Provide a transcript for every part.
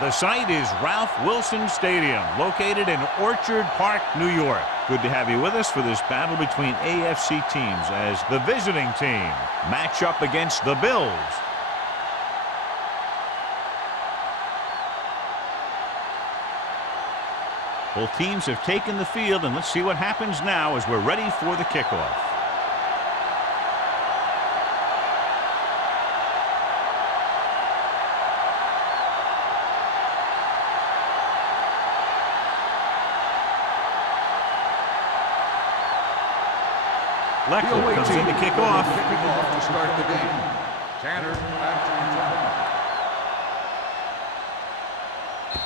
The site is Ralph Wilson Stadium, located in Orchard Park, New York. Good to have you with us for this battle between AFC teams as the visiting team match up against the Bills. Both teams have taken the field, and let's see what happens now as we're ready for the kickoff. Leckler comes in to kick off. To start the game. Tanner back to return.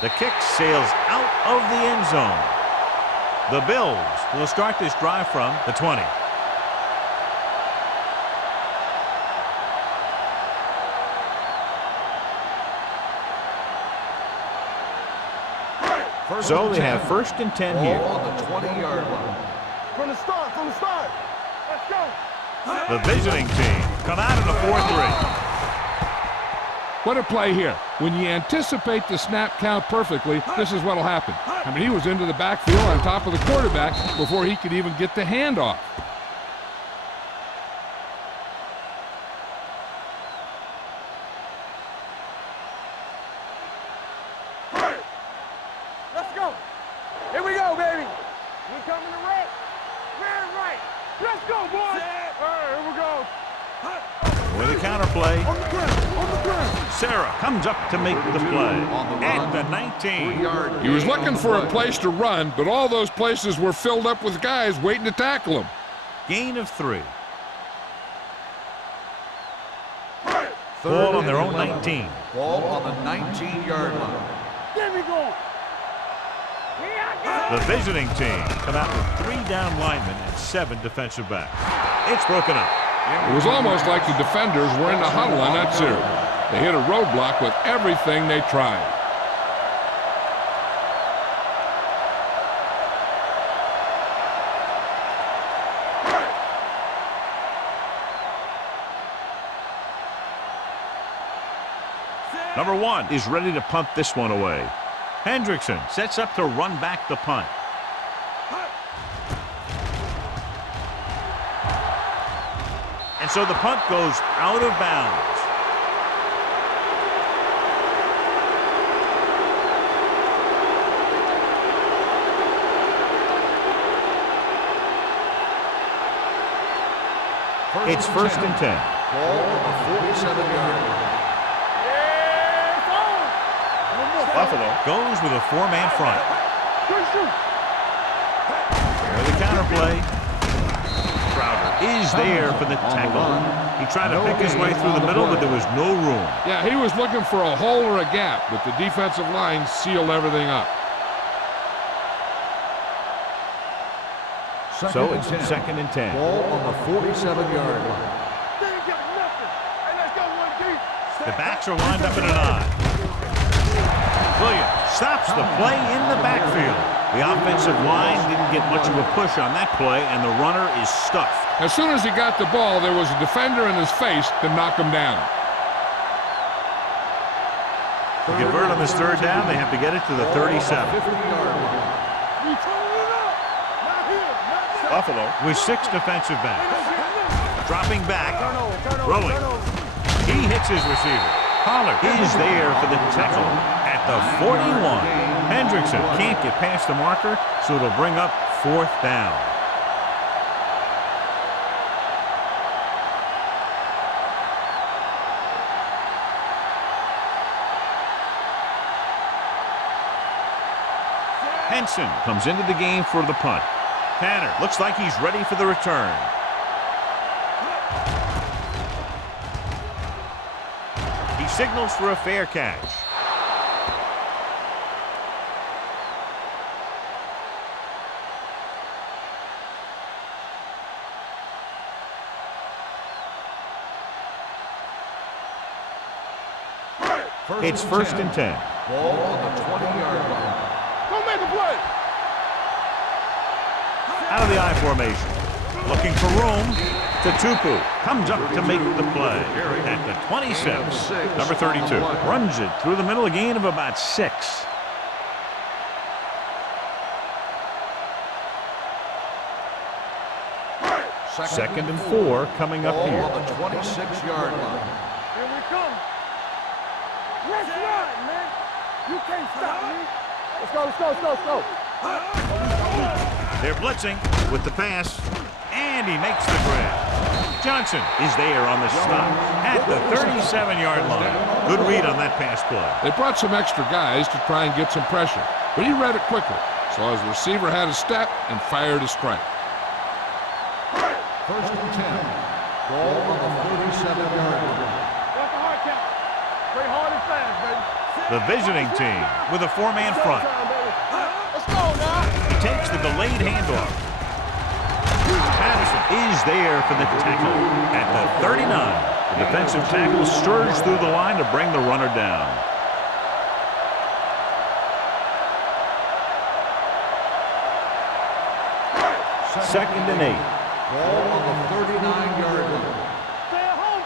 The kick sails out of the end zone. The Bills will start this drive from the 20. So they have 1st and 10 here. On the 20-yard line. From the start. Let's go. The visiting team come out in a 4-3. What a play here. When you anticipate the snap count perfectly, this is what will happen. I mean, he was into the backfield on top of the quarterback before he could even get the handoff. Let's go. Here we go, baby. We coming to right. Right. Let's go, boys. All right, here we go. With a counterplay. On the ground. Sarah comes up to make the play. At the 19. He was looking for a place to run, but all those places were filled up with guys waiting to tackle him. Gain of 3. Ball on their own 19. Ball on the 19-yard line. Get me going. The visiting team come out with 3 down linemen and 7 defensive backs. It's broken up. It was almost like the defenders were in the huddle on that series. They hit a roadblock with everything they tried. Number 1 is ready to punt this one away. Hendrickson sets up to run back the punt. And so the punt goes out of bounds. It's 1st and 10. Ball on the 47-yard line. Buffalo goes with a 4-man front. With a counterplay. Crowder is there for the tackle. He tried to pick his way through the middle, but there was no room. Yeah, he was looking for a hole or a gap, but the defensive line sealed everything up. So it's 2nd and 10. Ball on the 47-yard line. The backs are lined up in an I. Williams stops the play in the backfield. The offensive line didn't get much of a push on that play, and the runner is stuffed. As soon as he got the ball, there was a defender in his face to knock him down. To convert on this 3rd down, they have to get it to the 37. Buffalo with 6 defensive backs. Dropping back. Rolling. He hits his receiver. Pollard is there for the tackle at the 41. Hendrickson can't get past the marker, so it'll bring up 4th down. Henson comes into the game for the punt. Tanner looks like he's ready for the return. He signals for a fair catch. It's 1st and 10. Ball on the 20-yard line. Don't make a play. Out of the I formation. Looking for room. Tupu comes up to make the play at the 26. Number 32 runs it through the middle, a gain of about 6. Second and 4 coming up here. On the 26-yard line. Here we come. Let's run, man. You can't stop me. Let's go, let's go, let's go, let's go. They're blitzing with the pass, and he makes the grab. Johnson is there on the stop at the 37-yard line. Good read on that pass play. They brought some extra guys to try and get some pressure, but he read it quickly. So his receiver had a step and fired a strike. First and 10. Ball on the 37-yard line. That's the hard count. Play hard and fast, baby. The visiting team with a 4-man front. Let's go now. He takes the delayed handoff. Patterson is there for the tackle at the 39. The defensive tackle surged through the line to bring the runner down. Second and 8. Ball on the 39-yard line. Stay at home.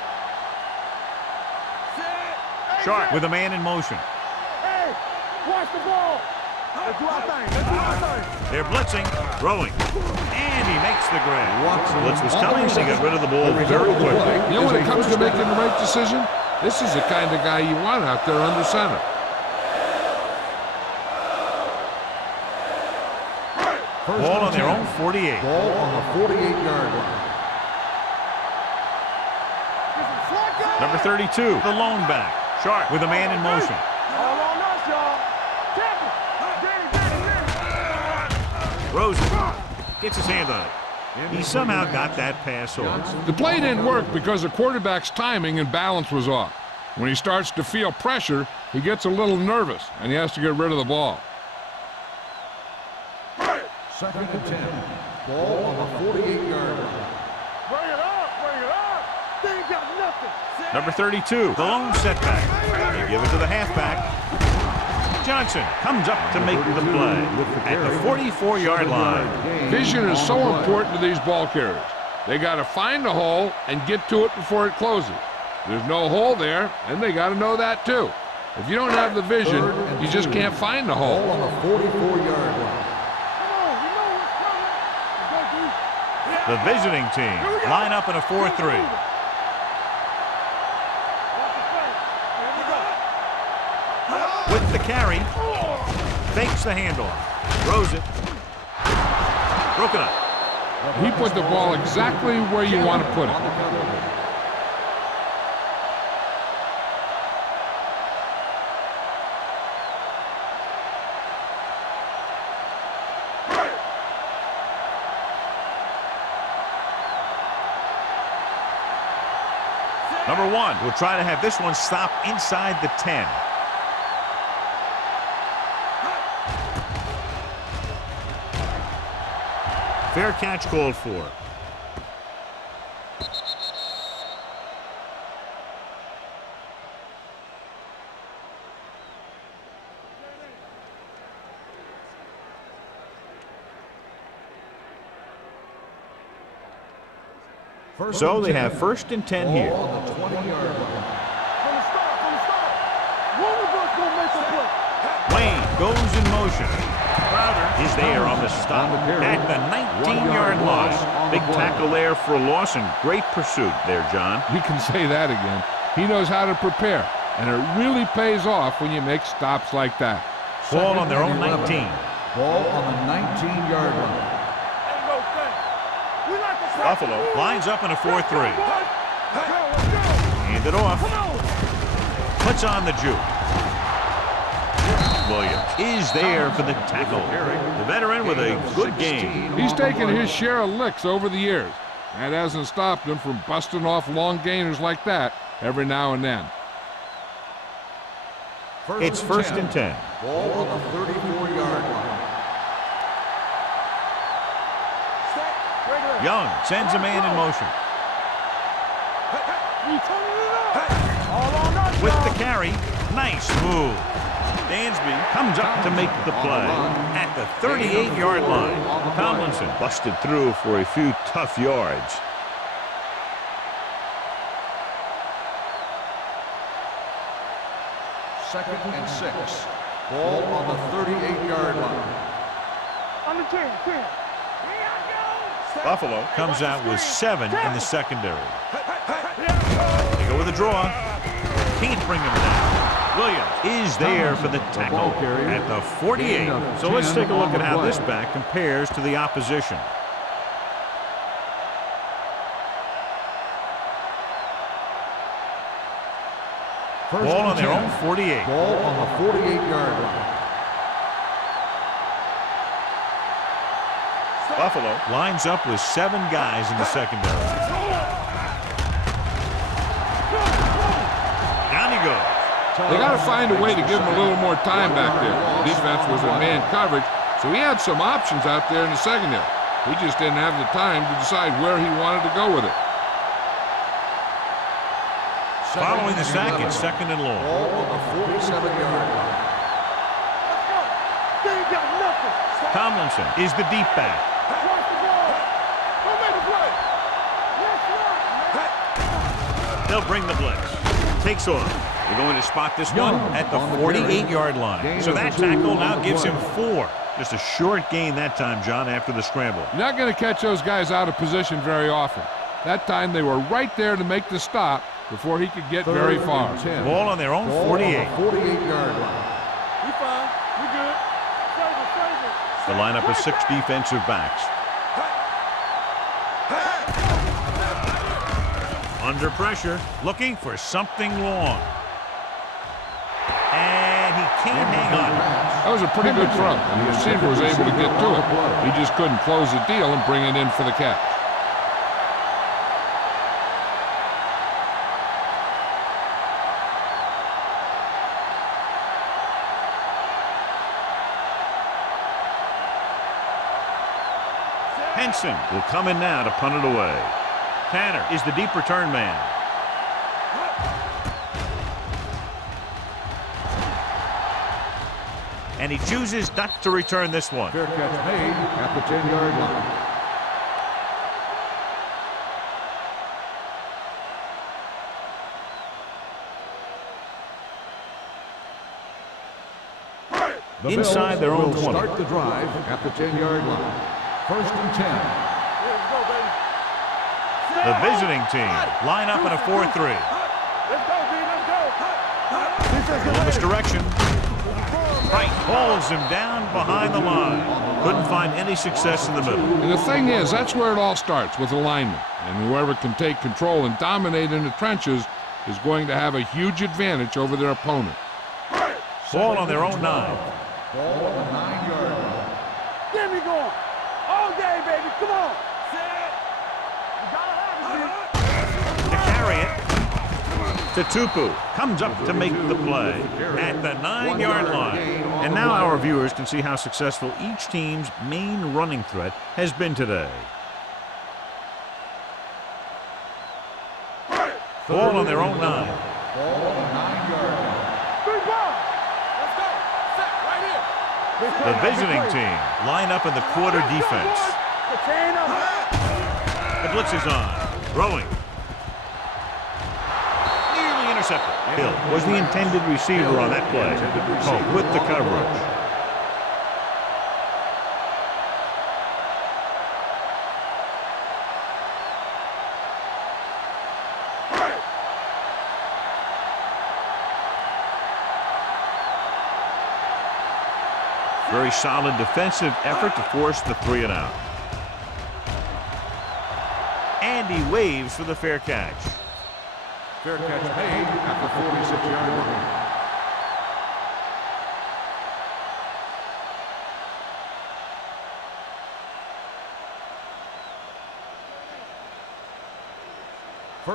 Sharp with a man in motion. Hey, watch the ball. Let's do our thing. Let's do our thing. They're blitzing, throwing, and he makes the grab. Blitz was coming, so he got rid of the ball very quickly. You know, when it comes to making the right decision, this is the kind of guy you want out there under center. Ball on their own 48. Ball on the 48-yard line. Number 32, the lone back. Sharp with a man in motion. All on us, y'all. Tackle. Rosen gets his hand on it. He somehow got that pass off. The play didn't work because the quarterback's timing and balance was off. When he starts to feel pressure, he gets a little nervous, and he has to get rid of the ball. Second and 10. Ball on the 48-yard line. Bring it up. Bring it up. They ain't got nothing. Number 32, the lone setback. They give it to the halfback. Johnson comes up to make the play at the 44-yard line. Vision is so important to these ball carriers. They got to find the hole and get to it before it closes. There's no hole there, and they got to know that too. If you don't have the vision, you just can't find the hole. Ball on the 44-yard line. The visiting team line up in a 4-3. With the carry, fakes the handoff, throws it, broken up. He put the ball exactly where you want to put it. Number 1 will try to have this one stop inside the 10. Fair catch called for. So they have first and 10 here. Ball on the 20-yard line. From the start. One of us gonna make a play. Wayne goes in motion. Crowder is there on the stop at the 19-yard line. Big tackle there for a loss and great pursuit there, John. You can say that again. He knows how to prepare, and it really pays off when you make stops like that. Ball on their own 19. Ball on the 19-yard line. Ain't no thing. We like to Buffalo lines up in a 4-3. Let's go. Hand it off. Puts on the juke. Williams is there for the tackle. The veteran with a good game. He's taken his share of licks over the years. That hasn't stopped him from busting off long gainers like that every now and then. It's first and 10. Ball on the 34-yard line. Young sends a man in motion. With the carry, nice move. Dansby comes up to make the play at the 38-yard line. Tomlinson busted through for a few tough yards. 2nd and 6. Ball on the 38-yard line. On the 10. Buffalo comes out with 7 in the secondary. They go with a draw. Can't bring him down. Williams is there for the tackle at the 48. So let's take a look at how this back compares to the opposition. Ball on their own 48. Ball on the 48-yard line. Buffalo lines up with 7 guys in the secondary. Down he goes. They got to find a way to give him a little more time back there. The defense was in man coverage, so he had some options out there in the secondary. He just didn't have the time to decide where he wanted to go with it. Following the sack, it's 2nd and long. Ball on the 47-yard line. They ain't got nothing. Tomlinson is the deep back. Watch the ball. Don't make a play. Yes, They'll bring the blitz. Takes off. They're going to spot this one at the 48-yard line. So that tackle now gives him 4. Just a short gain that time, John, after the scramble. You're not going to catch those guys out of position very often. That time they were right there to make the stop before he could get very far. Ball on their own 48. 48-yard line. We fine. We good. The lineup of 6 defensive backs. Under pressure, looking for something long. And he can't hang on. That was a pretty good throw, and the receiver was able to get to it. He just couldn't close the deal and bring it in for the catch. Henson will come in now to punt it away. Tanner is the deep return man. And he chooses not to return this one. Fair catch made at the 10-yard line. Inside their own 20. Start the drive at the 10-yard line. 1st and 10. The visiting team line up in a 4-3. Let's go, B. Let's go. In this direction. Wright pulls him down behind the line. Couldn't find any success in the middle. And the thing is, that's where it all starts, with alignment. And whoever can take control and dominate in the trenches is going to have a huge advantage over their opponent. Ball on their own 9. Ball on the 9-yard line. Get me going. All day, baby. Come on. You gotta have it, To carry it. To Tupu. Comes up to make the play at the 9-yard line. And now our viewers can see how successful each team's main running threat has been today. Ball on their own 9. Ball on the 9-yard line. Big ball. Let's go. Set right here. The visiting team line up in the quarter defense. The blitz is on. Throwing. Nearly intercepted. Hill was the intended receiver on that play. Oh, with the coverage. Very solid defensive effort to force the 3 and out. And he waves for the fair catch. Fair catch made at the 46-yard line.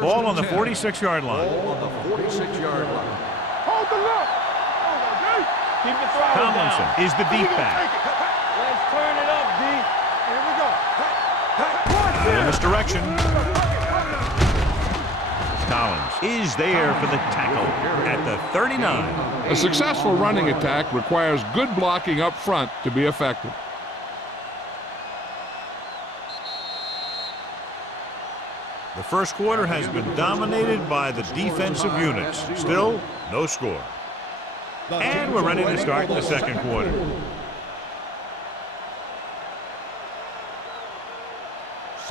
Ball on the 46-yard line. Ball on the 46-yard line. Hold the look. Keep the throttle Tomlinson down. is the deep back. Let's turn it up, D. Here we go. In this direction. Collins is there for the tackle at the 39. A successful running attack requires good blocking up front to be effective. The first quarter has been dominated by the defensive units. Still, no score. And we're ready to start the second quarter.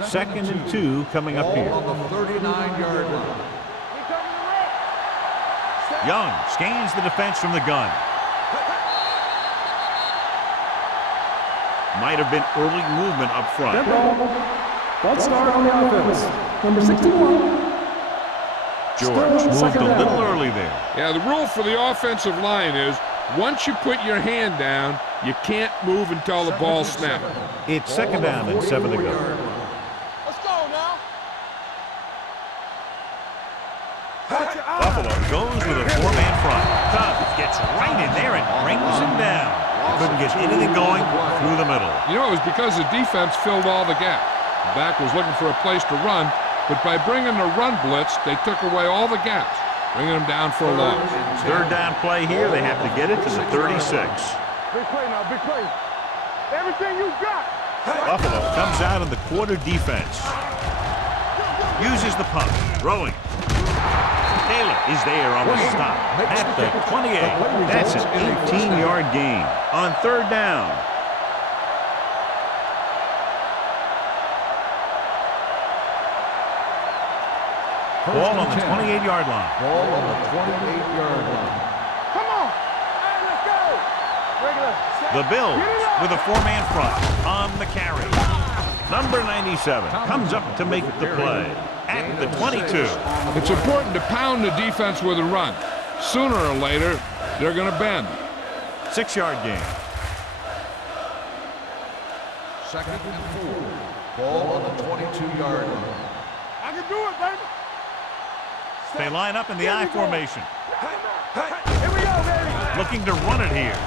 Second and 2 coming up here. On the 39-yard line. Young scans the defense from the gun. Might have been early movement up front. False start on the offense. Number 61. George moved a little early there. Yeah, the rule for the offensive line is once you put your hand down, you can't move until the ball snaps. It's second down and 7 to go. Let's go now. Buffalo goes with a 4-man front. Tubbs gets right in there and brings him down. Couldn't get anything going through the middle. You know, it was because the defense filled all the gaps. The back was looking for a place to rn, but by bringing the run blitz, they took away all the gaps, bringing them down for a loss. Third down play here. They have to get it to the 36. Big play now, big play. Everything you got. Buffalo comes out in the quarter defense. Uses the punt. Throwing. Taylor is there on the stop at the 28. That's an 18-yard gain on third down. Ball on the 28-yard line. Ball on the 28-yard line. Come on. Hey, let's go. Regular. The Bills with a 4-man front on the carry. Number 97 comes up to make the play at the 22. It's important to pound the defense with a run. Sooner or later, they're going to bend. 6-yard gain. Second and 4. Ball on the 22-yard line. I can do it, baby. They line up in the I formation. Here we go, baby. Looking to run it here.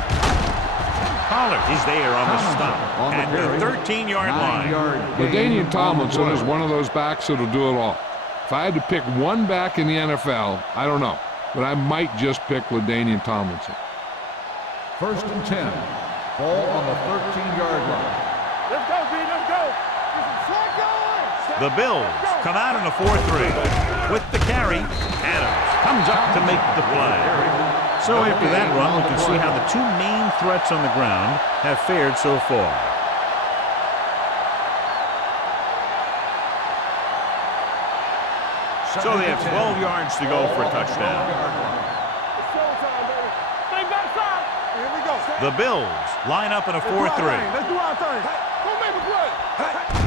Pollard is there on the stop at the 13-yard line. LaDainian Tomlinson is one of those backs that'll do it all. If I had to pick one back in the NFL, I don't know, but I might just pick LaDainian Tomlinson. First and 10. Ball on the 13-yard line. Let's go, B. Let's go. The Bills come out in a 4-3. With the carry, Adams comes up to make the play. So after that run, we can see how the two main threats on the ground have fared so far. So they have 12 yards to go for a touchdown. It's showtime, baby. Stay back side. Here we go. The Bills line up in a 4-3. Let's do our thing. Go make a play.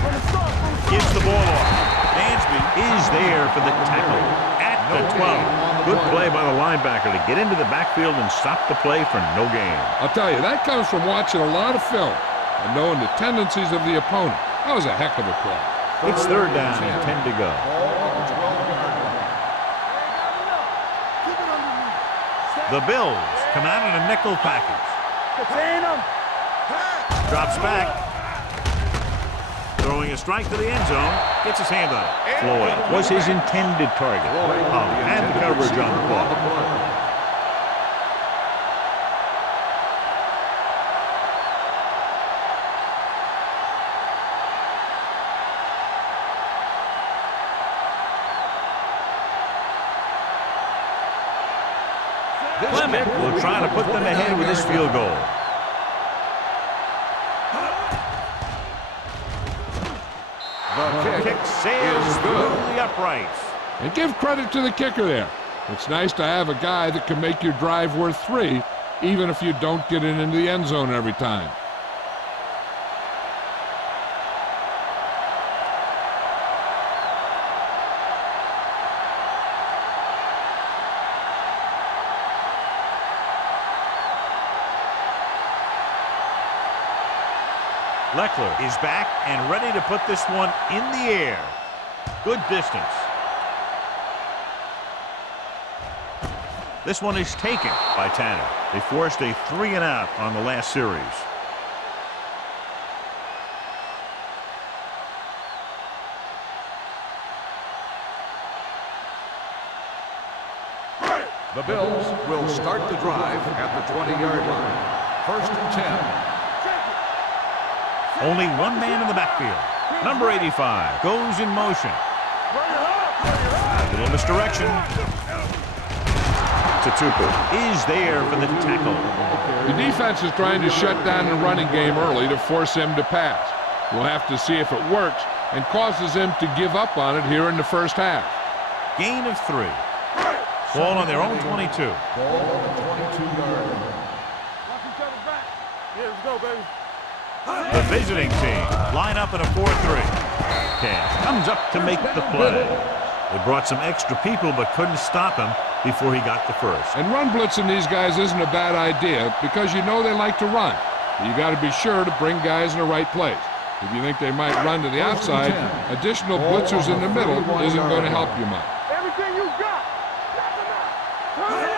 From the start. Gives the ball off. Dansby is there for the tackle at the 12. Good play by the linebacker to get into the backfield and stop the play for no gain. I'll tell you, that comes from watching a lot of film and knowing the tendencies of the opponent. That was a heck of a play. It's third down and 10 to go. The Bills come out in a nickel package. Contain them. Drops back. Throwing a strike to the end zone. Gets his hand on it. Floyd was his intended target. Pollard had the coverage on the ball. Clement will try to put them ahead with this field goal. The Kick sails through the uprights. And give credit to the kicker there. It's nice to have a guy that can make your drive worth 3, even if you don't get it into the end zone every time. Leckler is back and ready to put this one in the air. Good distance. This one is taken by Tanner. They forced a 3-and-out on the last series. The Bills will start the drive at the 20-yard line. First and 10. Only one man in the backfield. Number 85 goes in motion. A little misdirection. Tupu is there for the tackle. The defense is trying to shut down the running game early to force him to pass. We'll have to see if it works and causes him to give up on it here in the first half. Gain of 3. Ball on their own 22. Ball on the 22-yard line. Watch each other back. Yeah, let's go, baby. The visiting team line up in a 4-3. Cam comes up to make the play. They brought some extra people but couldn't stop him before he got the first. And run blitzing these guys isn't a bad idea because you know they like to run. You got to be sure to bring guys in the right place. If you think they might run to the outside, additional blitzers in the middle isn't going to help you much. Everything you got.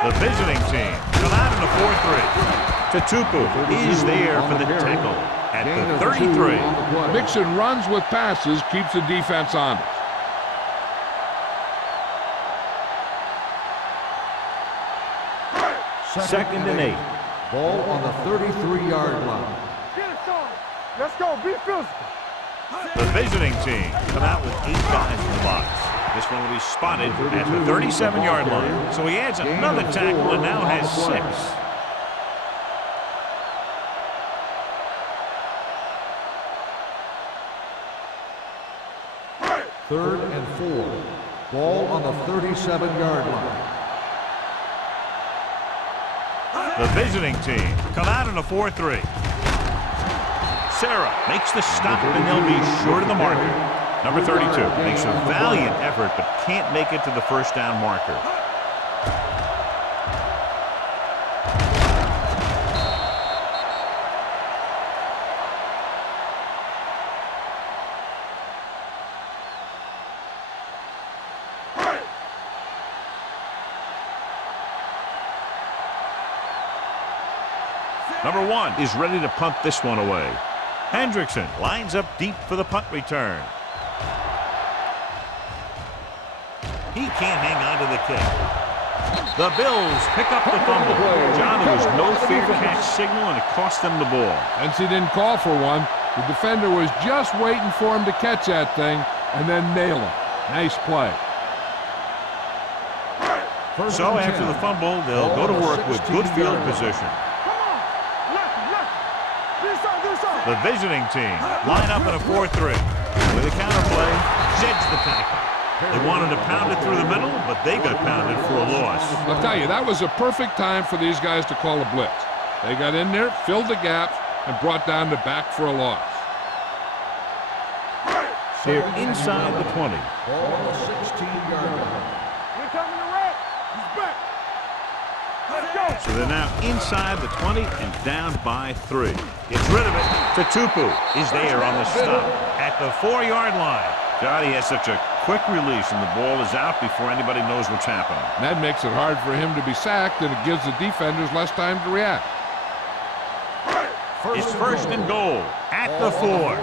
The visiting team come out in a 4-3. Tupu is there for the tackle at the 33. Mixing runs with passes keeps the defense honest. Second and 8. Ball on the 33-yard line. Get it, Tony. Let's go. Be physical. The visiting team come out with 8 guys in the box. This one will be spotted at the 37-yard line. So he adds another tackle and now has 6. Third and 4. Ball on the 37-yard line. The visiting team come out in a 4-3. Sarah makes the stop and they'll be short of the marker. Number 32 makes a valiant effort but can't make it to the first down marker. Number 1 is ready to punt this one away. Hendrickson lines up deep for the punt return. He can't hang on to the kick. The Bills pick up the fumble. John, there was no fair catch signal, and it cost them the ball. Since he didn't call for one, the defender was just waiting for him to catch that thing and then nail him. Nice play. So after the fumble, they'll go to work with good field position. The visiting team line up in a 4-3. With a counterplay, Zed's the tackle. They wanted to pound it through the middle, but they got pounded for a loss. I'll tell you, that was a perfect time for these guys to call a blitz. They got in there, filled the gaps, and brought down the back for a loss. They're inside the 20. Ball on the 16-yard line. We're coming to wreck. He's back. Let's go. So they're now inside the 20 and down by 3. Gets rid of it. Tupu is there on the stop at the 4-yard line. God, he has such a quick release and the ball is out before anybody knows what's happening. And that makes it hard for him to be sacked, and it gives the defenders less time to react. It's first and goal at the 4.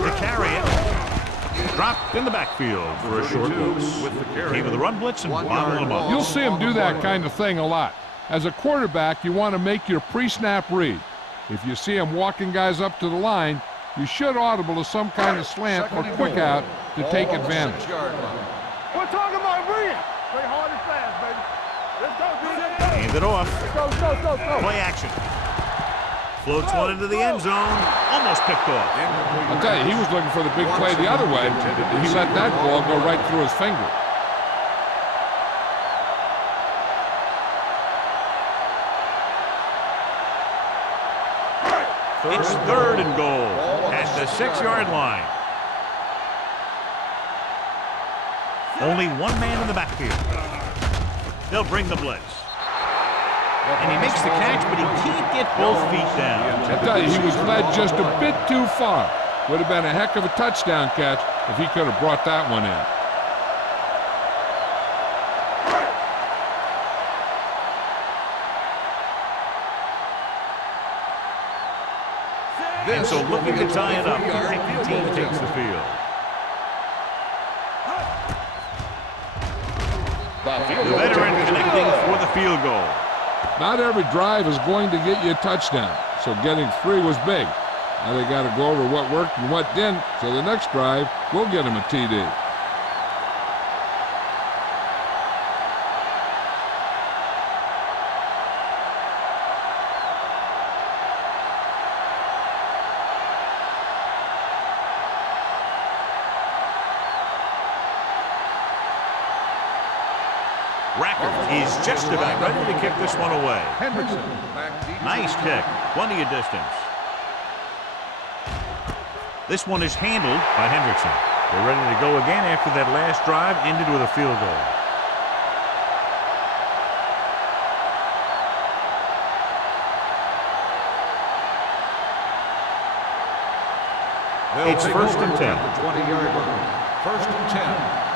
To carry it. Dropped in the backfield for a short loss. Came with the run blitz and bobbled him up. You'll see him do that kind of thing a lot. As a quarterback, you want to make your pre-snap read. If you see him walking guys up to the line, you should audible to some kind of slant or quick out to take advantage. We're talking about reading. Play hard and fast, baby. Let's go, dude. Hand it off. Let's go. Play action. Floats one into the end zone. Almost picked off. I'll tell you, he was looking for the big play the other way. He let that ball go right through his finger. It's third and goal at the 6-yard line. Only one man in the backfield. They'll bring the blitz. And he makes the catch, but he can't get both feet down. I tell you, he was led just a bit too far. Would have been a heck of a touchdown catch if he could have brought that one in. And so looking to tie it up, the team takes the field. The veteran connecting for the field goal. Not every drive is going to get you a touchdown, so getting 3 was big. Now they got to go over what worked and what didn't, so the next drive will get him a TD. Racker is just about ready to kick this one away. Hendrickson back deep. Nice kick. Plenty of distance. This one is handled by Hendrickson. They're ready to go again after that last drive ended with a field goal. They'll It's take first over and 10. at the 20-yard line. First and 10.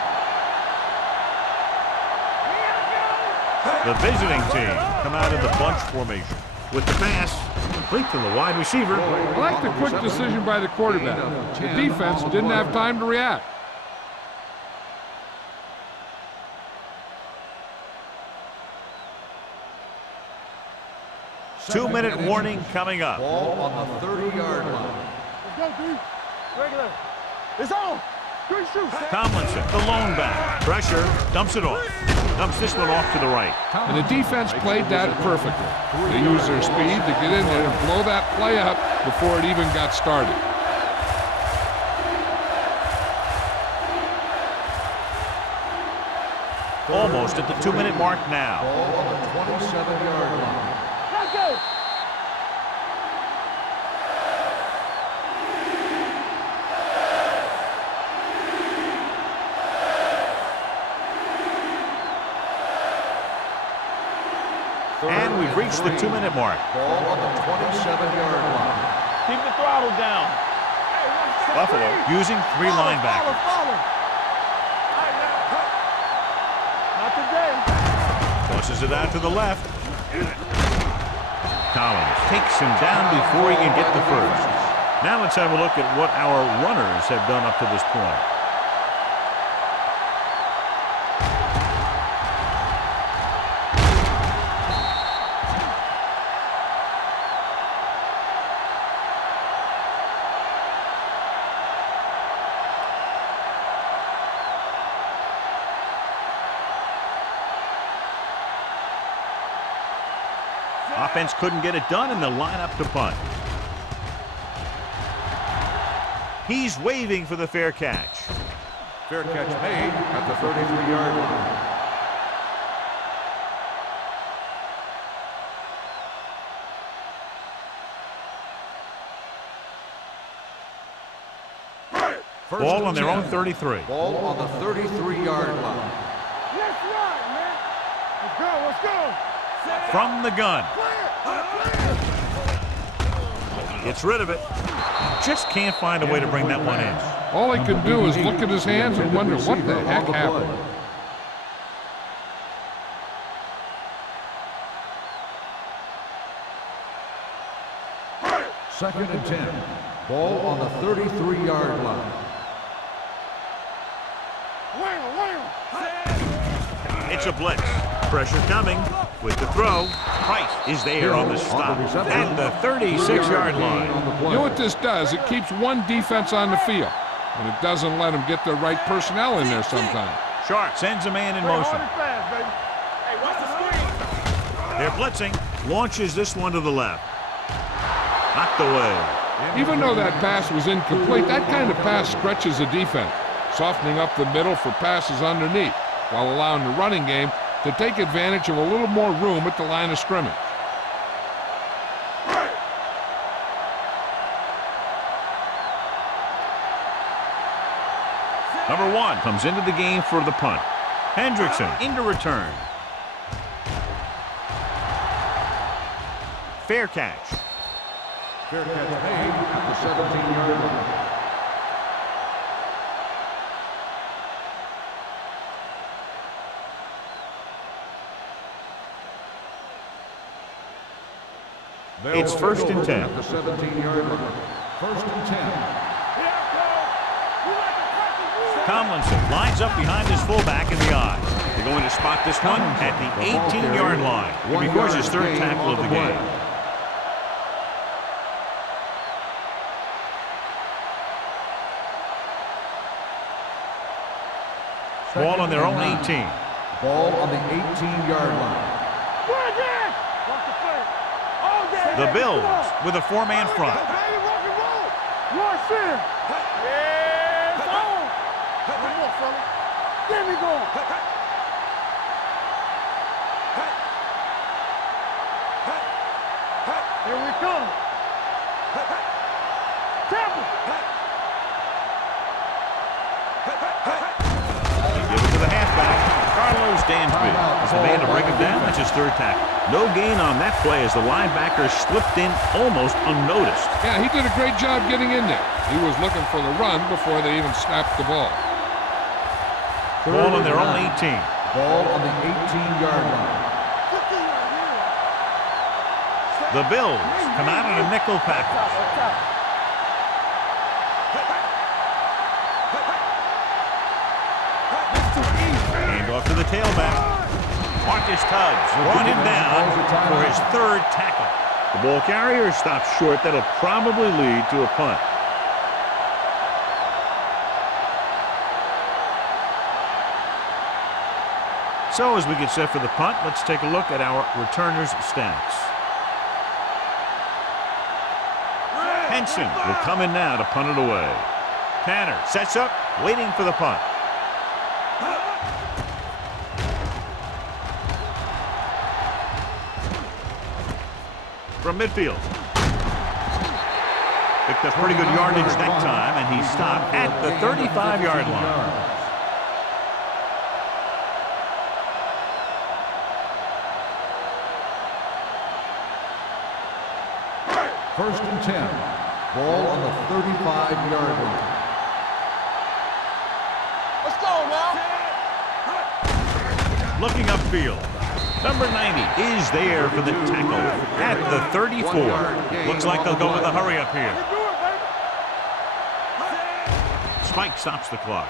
The visiting team come out in the bunch formation. With the pass, complete to the wide receiver. I like the quick decision by the quarterback. The defense didn't have time to react. Two-minute warning coming up. Ball on the 30-yard line. Let's go, D. Regular. It's on. Good shoot. Tomlinson, the lone back. Pressure, dumps it off. Dumps this one off to the right. And the defense played that perfectly. They used their speed to get in there and blow that play up before it even got started. Almost at the 2-minute mark now. Ball on the 27-yard line. Let's go. And we've reached the 2-minute mark. Ball on the 27-yard line. Keep the throttle down. Buffalo using three linebackers. Follow. Not today. Tosses it out to the left. Collins takes him down before he can get the first. Now let's have a look at what our runners have done up to this point. Offense couldn't get it done in the lineup to punt. He's waving for the fair catch. Fair catch made at the 33-yard line. Ball on their own 33. Ball on the 33-yard line. Let's run, man. Let's go. Let's go. From the gun. Gets rid of it. Just can't find a way to bring that one in. All he can do is look at his hands and wonder what the heck happened. Second and 10. Ball on the 33-yard line. It's a blitz. Pressure coming with the throw. Price is there on the stop at the 36-yard line. You know what this does? It keeps one defense on the field, and it doesn't let them get the right personnel in there sometimes. Sharp sends a man in motion. They're blitzing. Launches this one to the left. Knocked away. Even though that pass was incomplete, that kind of pass stretches the defense, softening up the middle for passes underneath, while allowing the running game to take advantage of a little more room at the line of scrimmage. Number 1 comes into the game for the punt. Hendrickson into return. Fair catch. Fair catch made at the 17-yard line. It's first and 10. At the 17-yard line. First and 10. Tomlinson lines up behind his fullback in the I. They're going to spot this one at the 18-yard line. It records his third tackle of the game. Ball on their own 18. Ball on the 18-yard line. The Bills with a 4-man front. Here we come. Temple. They give it to the halfback. Carlos Dansby is the man to break him down. That's his third tackle. No gain on that play as the linebacker slipped in almost unnoticed. Yeah, he did a great job getting in there. He was looking for the run before they even snapped the ball. Ball on their own 18. Ball on the 18-yard line. The Bills come out in a nickel package. Hand off to the tailback. Marcus Tubbs brought him down for his third tackle. The ball carrier stops short. That'll probably lead to a punt. So as we get set for the punt, let's take a look at our returners' stats. Henson will come in now to punt it away. Tanner sets up, waiting for the punt. From midfield. Picked up pretty good yardage that time, and he stopped at the 35-yard line. First and 10. Ball on the 35-yard line. Let's go now. Looking upfield. Number 90 is there for the tackle at the 34. Looks like they'll go with a hurry up here. Spike stops the clock.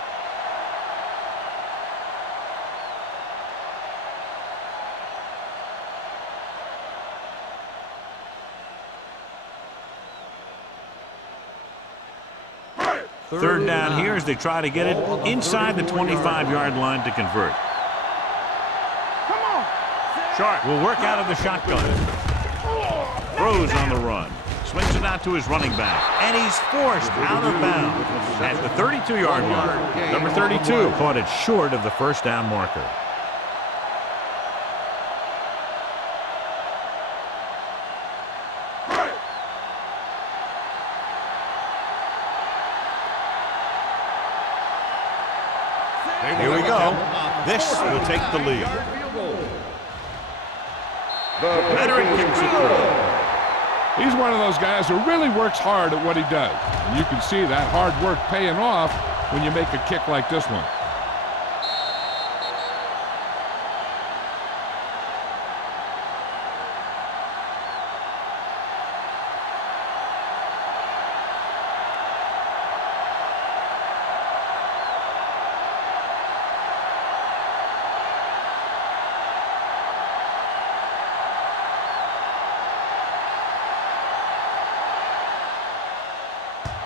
Third down here as they try to get it inside the 25-yard line to convert. Come on. Sharp will work out of the shotgun. Throws on the run. Swings it out to his running back. And he's forced out of bounds at the 32-yard line. Number 32 caught it short of the first down marker. Here we go. This will take the lead. Veteran kicks it through. He's one of those guys who really works hard at what he does. And you can see that hard work paying off when you make a kick like this one.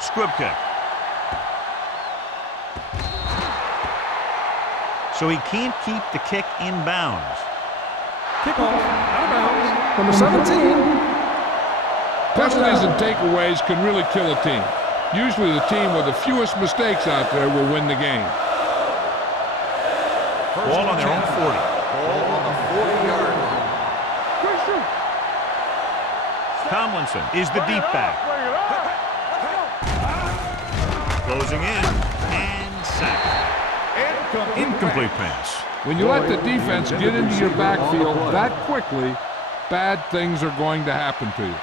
Squib kick. So he can't keep the kick in bounds. Kickoff, out of bounds, number 17. Penalties and takeaways can really kill a team. Usually the team with the fewest mistakes out there will win the game. Ball on their own 40. Ball on the 40-yard line. Tomlinson is the deep back. Closing in and sacked. Incomplete pass. When you let the defense get into your backfield that quickly, bad things are going to happen to you.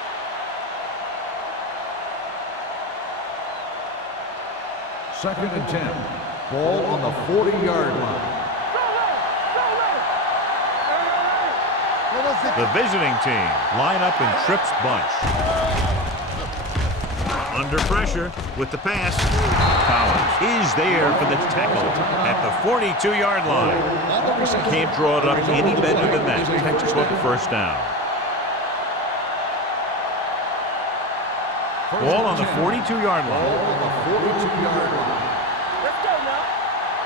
Second and 10. Ball on the 40-yard line. The visiting team line up in trips bunch. Under pressure with the pass. Collins is there for the tackle at the 42-yard line. Can't draw it up any better than that. Textbook first down. Ball on the 42-yard line. Let's go now.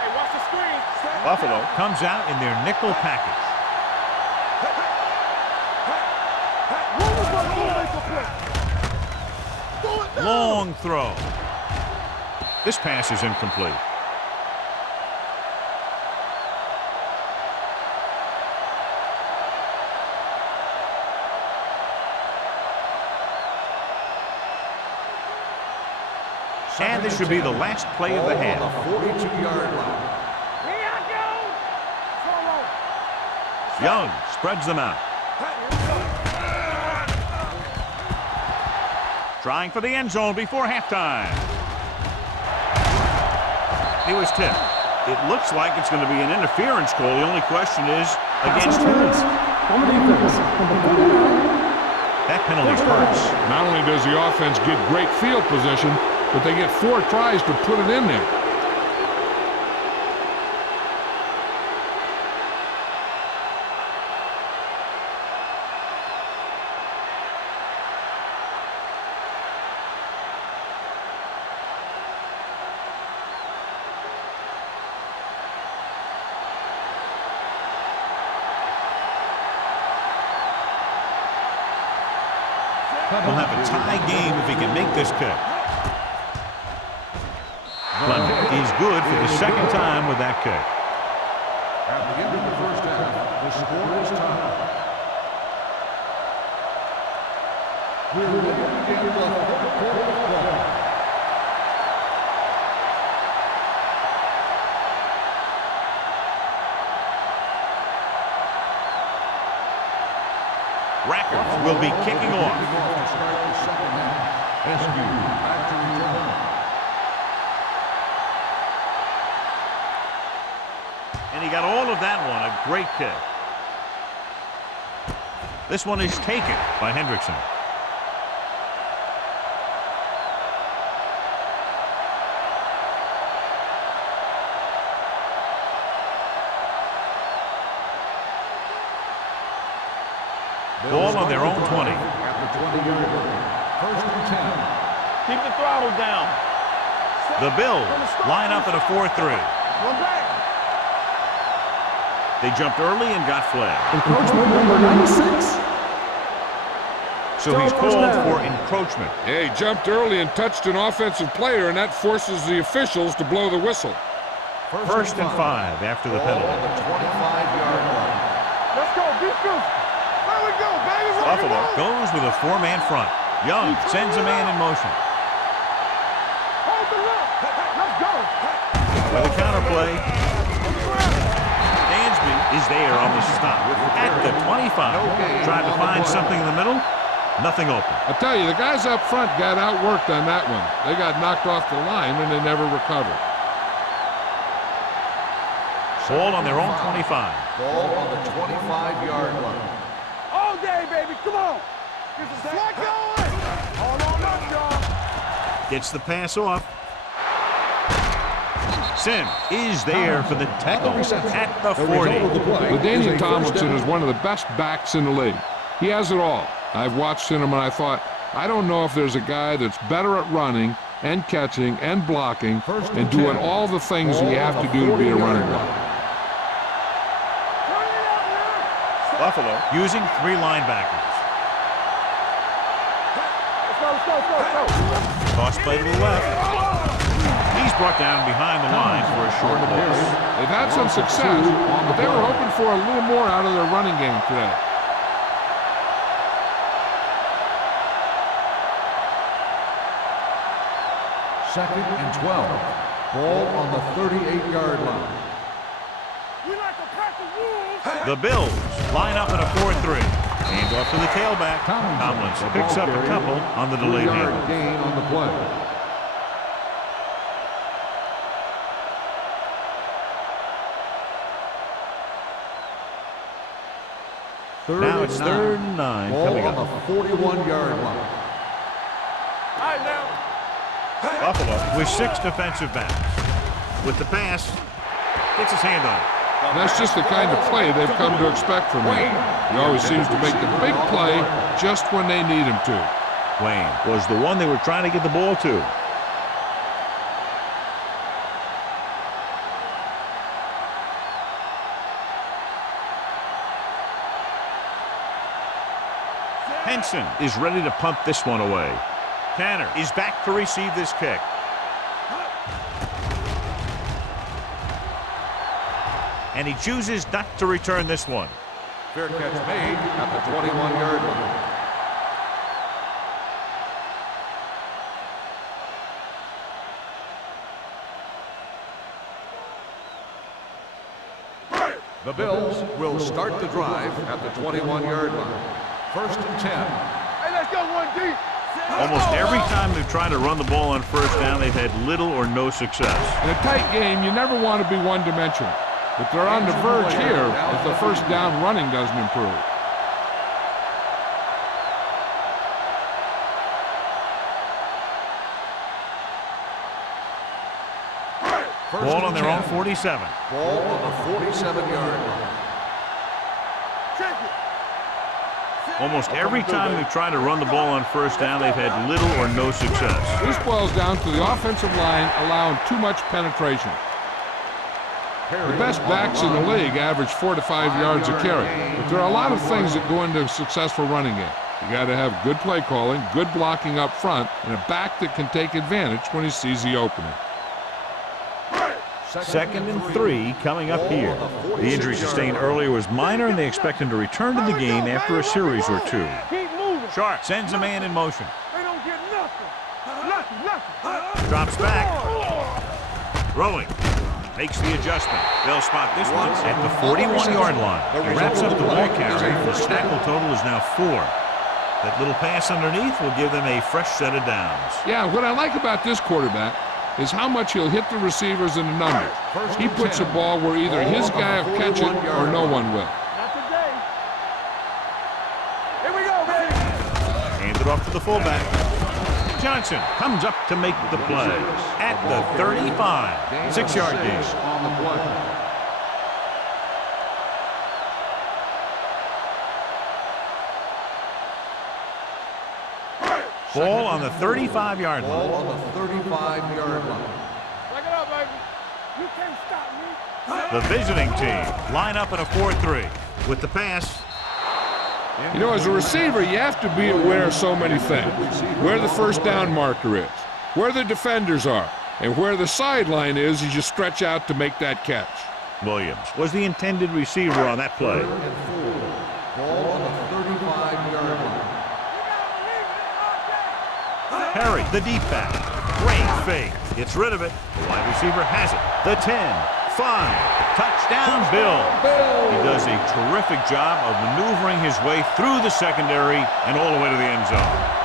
Hey, watch the screen. Buffalo comes out in their nickel package. Long throw. This pass is incomplete. And this should be the last play of the half. On the 42-yard line. Here I go. Solo. Young spreads them out. Trying for the end zone before halftime. He was tipped. It looks like it's going to be an interference call. The only question is against who? On the defense, number 49. That penalty hurts. Not only does the offense get great field position, but they get 4 tries to put it in there. We'll have a tie game if he can make this kick. Clement is good for the second time with that kick. At the end of the first half, the score is tied. We're ready to begin the fourth quarter of play. Rackers will be kicking off. To start the second half. SQ back to return. And he got all of that one. A great kick. This one is taken by Hendrickson. Ball on their own 20. At the 20-yard line. First and 10. Keep the throttle down. The Bills line up at a 4-3. Go back. They jumped early and got flagged. Encroachment number 96. So he's called for encroachment. Yeah, he jumped early and touched an offensive player, and that forces the officials to blow the whistle. First and 5 after the Ball penalty. on the 25-yard line. Let's go. Beat goose. There we go, baby. Buffalo goes with a 4-man front. Young sends a man in motion. Hold the look. Let's go. With a counterplay. Dansby is there on the stop at the 25. Tried to find something in the middle. Nothing open. I tell you, the guys up front got outworked on that one. They got knocked off the line, and they never recovered. Ball on their own 25. Ball on the 25-yard line. All day, baby. Come on. Get going. Hold on up, y'all. Gets the pass off. Sim is there for the tackle at the 40. LaDainian Tomlinson is one of the best backs in the league. He has it all. I've watched him and I thought, I don't know if there's a guy that's better at running and catching and blocking and doing all the things that you have to do to be a running back. Buffalo using 3 linebackers. Let's go. Toss play to the left. He's brought down behind the line for a short loss. They've had some success, but they were hoping for a little more out of their running game today. Second and 12. Ball on the 38-yard line. We like to crack the rules. The Bills line up at a 4-3. Hand off to the tailback. Tomlinson picks up a couple on the delayed 3-yard handoff. gain on the play. Now it's 3rd and 9 Ball coming on up. the 41-yard line. All right, now. Buffalo with 6 defensive backs. With the pass, gets his hand on it. That's just the kind of play they've come to expect from him. He always seems to make the big play just when they need him to. Wayne was the one they were trying to get the ball to. Henson is ready to punt this one away. Tanner is back to receive this kick. And he chooses not to return this one. Fair catch made at the 21-yard line. The Bills will start the drive at the 21-yard line. First and 10. Hey, let's go one deep. Almost every time they've tried to run the ball on first down, they've had little or no success. In a tight game, you never want to be one-dimensional. But they're on the verge here if the first down running doesn't improve. Ball on their own 47. Ball on the 47-yard line. Almost every time they've tried to run the ball on first down, they've had little or no success. This boils down to the offensive line allowing too much penetration. The best backs in the league average 4 to 5 yards a carry. But there are a lot of things that go into a successful running game. You got to have good play calling, good blocking up front, and a back that can take advantage when he sees the opening. Second and 3 coming up here. The injury sustained earlier was minor, and they expect him to return to the game after a series or two. Keep moving. Sharp sends a man in motion. They don't get nothing. Nothing. Drops back. Throwing. Makes the adjustment. They'll spot this one at the 41-yard line. He wraps up the ball carry. The tackle total is now 4. That little pass underneath will give them a fresh set of downs. Yeah, what I like about this quarterback is how much he'll hit the receivers in the numbers. He puts the ball where either his guy will catch it or no one will. Not today. Here we go, baby. Hands it off to the fullback. Johnson comes up to make the play at the 35. 6-yard gain. On the play. Ball on the 35-yard line. Ball on the 35-yard line. Back it up, baby. You can't stop me. The visiting team line up in a 4-3 with the pass. You know, as a receiver, you have to be aware of so many things. Where the first down marker is, where the defenders are, and where the sideline is as you stretch out to make that catch. Williams was the intended receiver on that play. Third and 4. Ball on the 35-yard line. Perry, the deep back. Great fake. Gets rid of it. The wide receiver has it. The 10, 5. Touchdown, Bill. He does a terrific job of maneuvering his way through the secondary and all the way to the end zone.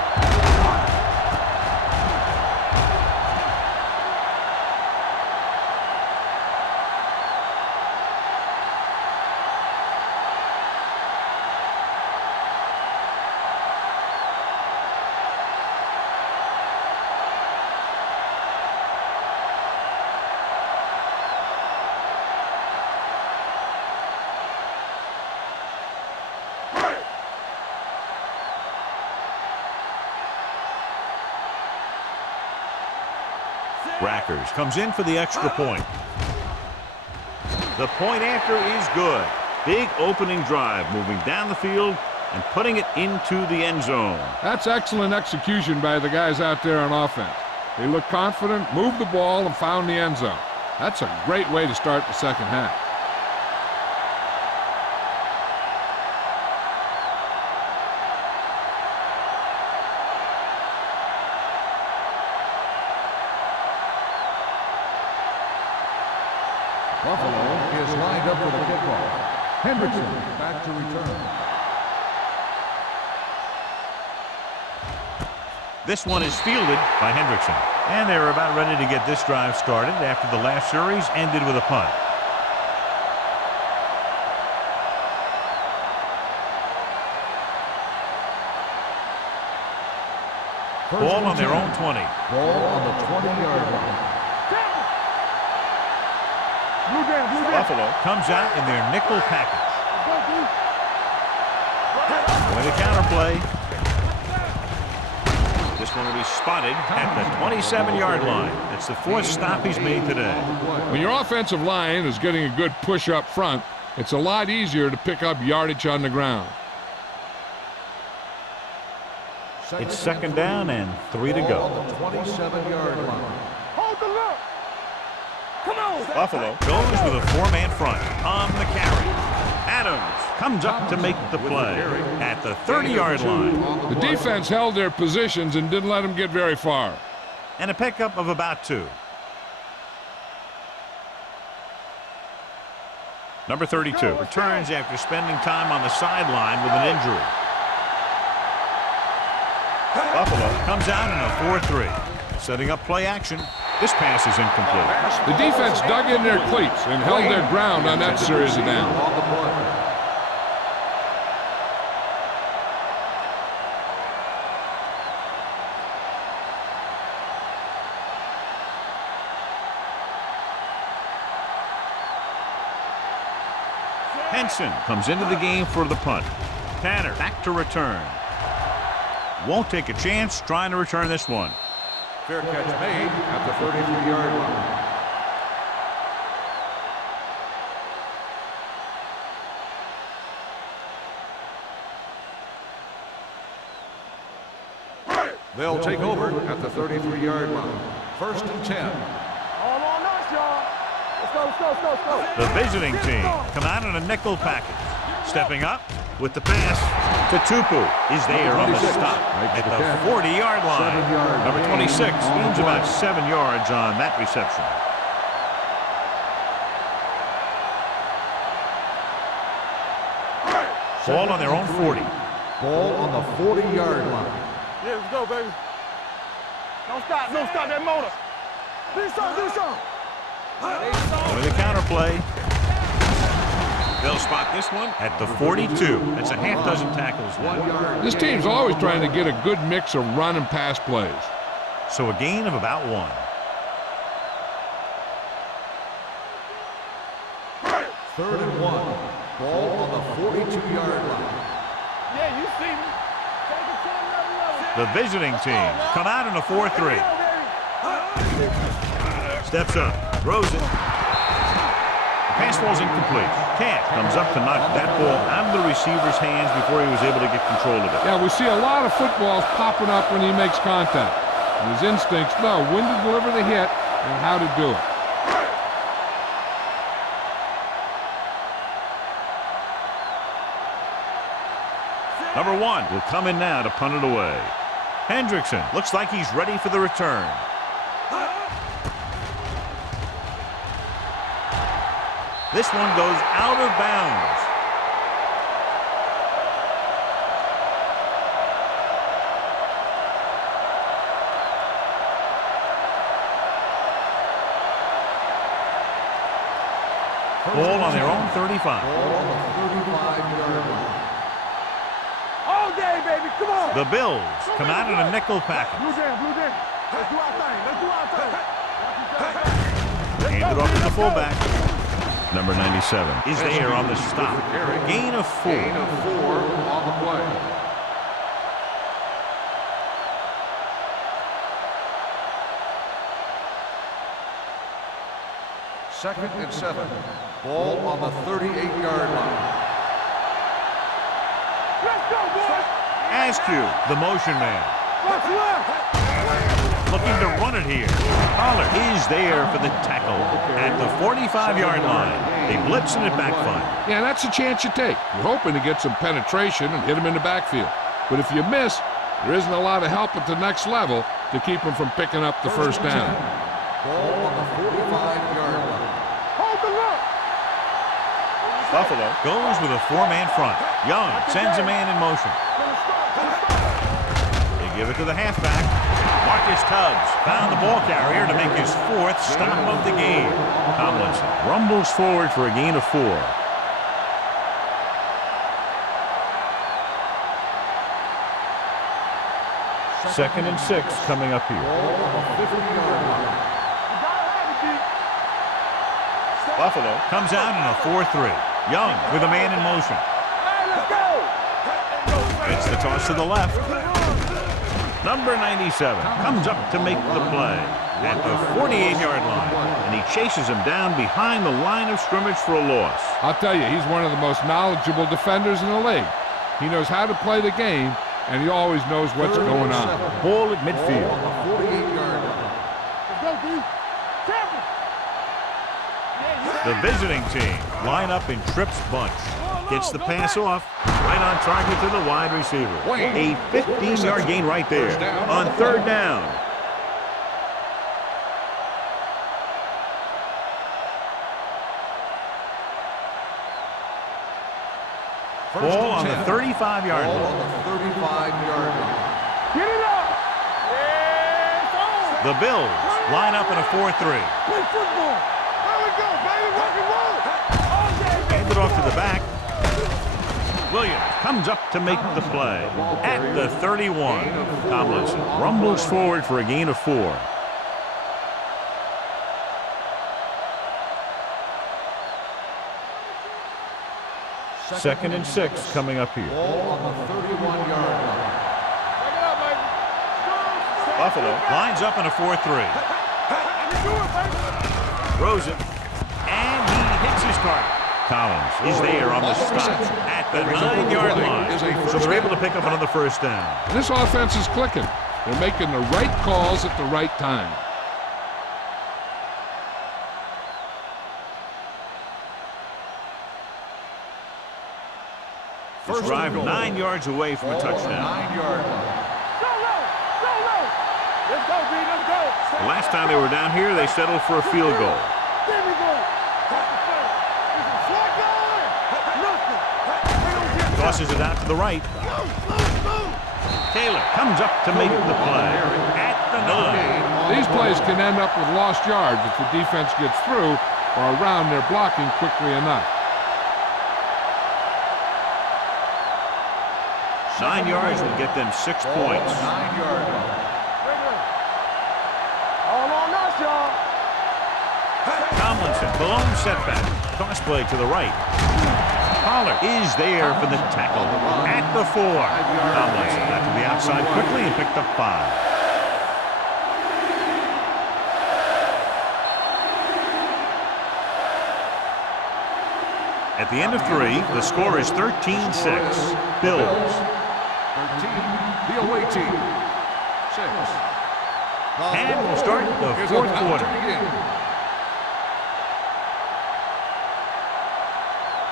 Rackers comes in for the extra point. The point after is good. Big opening drive, moving down the field and putting it into the end zone. That's excellent execution by the guys out there on offense. They look confident, moved the ball, and found the end zone. That's a great way to start the second half. Buffalo is lined up for the kickoff. Hendrickson back to return. This one is fielded by Hendrickson. And they're about ready to get this drive started after the last series ended with a punt. Ball on their own 20. Ball on the 20-yard line. Buffalo comes out in their nickel package. With a counterplay. This one will be spotted at the 27-yard line. That's the fourth stop he's made today. When your offensive line is getting a good push up front, it's a lot easier to pick up yardage on the ground. It's second down and 3 to go. On the 27-yard line. Hold the look. Come on. Buffalo goes with a 4-man front on the carry. Adams comes up to make the play at the 30-yard line. The defense held their positions and didn't let them get very far. And a pickup of about 2. Number 32 returns after spending time on the sideline with an injury. Buffalo comes out in a 4-3. Setting up play action. This pass is incomplete. The defense dug in their cleats and held their ground on that series of downs. Henson comes into the game for the punt. Tanner back to return. Won't take a chance trying to return this one. Fair catch made at the 33-yard line. They'll take over at the 33-yard line. 1st and 10. All on us, y'all. Let's go. The visiting team come out in a nickel package. Stepping up with the pass to Tupu is there on the stop at the 40-yard line. Number 26 gains about 7 yards on that reception. Ball on their own 40. Ball on the 40-yard line. Yeah, let's go, baby. Don't stop that motor. Do something. With the counter play. They'll spot this one at the 42. That's a half dozen tackles now. This team's always trying to get a good mix of run and pass plays. So a gain of about 1. Third and 1. Ball on the 42-yard line. Yeah, you see me. Take it to another level. The visiting team come out in a 4-3. Steps up, throws it. The pass ball's incomplete. Camp comes up to knock that ball out of the receiver's hands before he was able to get control of it. Yeah, we see a lot of footballs popping up when he makes contact. And his instincts know when to deliver the hit and how to do it. Number 1 will come in now to punt it away. Hendrickson looks like he's ready for the return. This one goes out of bounds. Ball on their own 35. Ball on the 35-yard line. All day, baby. Come on. The Bills come out in a nickel package. Blue jam. Let's do our thing. Hand it off to the fullback. Number 97 is there on the stop. Gain of 4. Gain of 4 on the play. Second and 7. Ball on the 38-yard line. Let's go, boys. Askew, the motion man. What's left? Looking to run it here. Pollard is there for the tackle at the 45-yard line. They blitz and it backfires. Yeah, that's a chance you take. You're hoping to get some penetration and hit him in the backfield. But if you miss, there isn't a lot of help at the next level to keep him from picking up the first down. Ball on the 45-yard line. Hold the look. Buffalo goes with a 4-man front. Young sends a man in motion. They give it to the halfback. Marcus Tubbs found the ball carrier to make his 4th stop of the game. Tomlinson rumbles forward for a gain of 4. Second and 6 coming up here. Ball on the 50-yard line. Buffalo comes out in a 4-3. Young with a man in motion. Hey, let's go. It's the toss to the left. Number 97 comes up to make the play at the 48-yard line, and he chases him down behind the line of scrimmage for a loss. I'll tell you, he's one of the most knowledgeable defenders in the league. He knows how to play the game, and he always knows what's going on. Ball at midfield. Ball on the 48-yard line. Let's go, D. Champion. The visiting team line up in Tripp's bunch. Gets the pass off, right on target to the wide receiver. A 15-yard gain right there on 3rd down. Ball on the 35-yard Ball line. on the 35-yard line. Get it up. Yeah, it's on. The Bills line up in a 4-3. Play football. There we go, baby. Rock and roll. All day, baby. Hand it off to the back. Williams comes up to make the play at the 31. Tomlinson rumbles forward for a gain of 4. Second and 6 coming up here. Ball on the 31-yard line. Take it up, baby. Buffalo lines up in a 4-3. You do it, baby. Throws it, and he hits his target. Collins is there on the stop at the 9-yard line. So they're able to pick up another first down. This offense is clicking. They're making the right calls at the right time. First drive 9 yards away from a touchdown. 9-yard line. Go low. Go low. Let's go, B. Let's go. The last time they were down here, they settled for a field goal. There we go. That's the play. This is flat going. Nothing. We don't get Tosses it out to the right. Taylor comes up to make the play at the 9. These plays can end up with lost yards if the defense gets through or around their blocking quickly enough. 9 yards would get them 6 Ball on points. the 9-yard line. all on us, y'all. Tomlinson, blown setback. Toss play to the right. Pollard is there for the tackle at the 4. Tomlinson got to the outside quickly and picked up 5. At the end of 3, the score is 13-6. Bills. 13, the away team. 6. And we'll start the Here's fourth about to quarter. begin.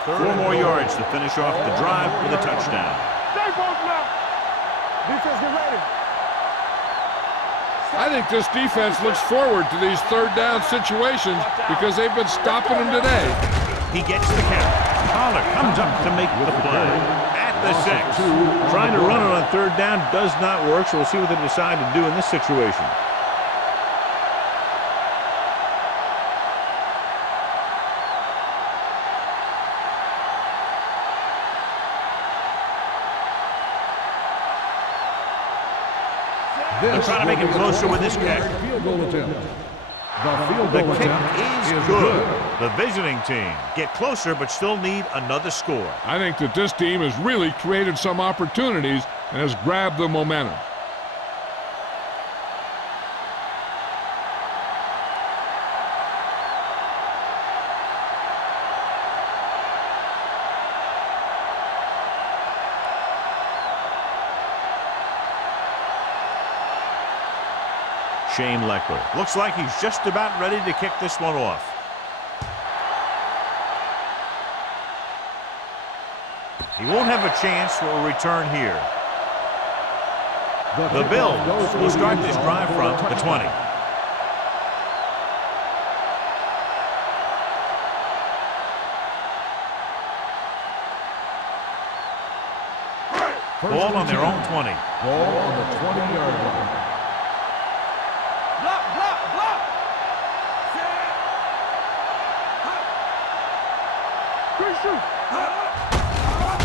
4 more yards to finish off the drive with a touchdown. Stay both now. Defense, get ready. I think this defense looks forward to these third down situations because they've been stopping them today. He gets the carry. Pollard comes up to make the play at the 6. Trying to run it on third down does not work, so we'll see what they decide to do in this situation. They're trying to make it closer with this kick. Field goal attempt. The field The goal kick attempt is good. The visiting team get closer but still need another score. I think that this team has really created some opportunities and has grabbed the momentum. Shane Leckler looks like he's just about ready to kick this one off. He won't have a chance for a return here. The Bills will start this drive from the 20. Ball on their own 20. Ball on the 20-yard line. Block, block, block. Good shoot.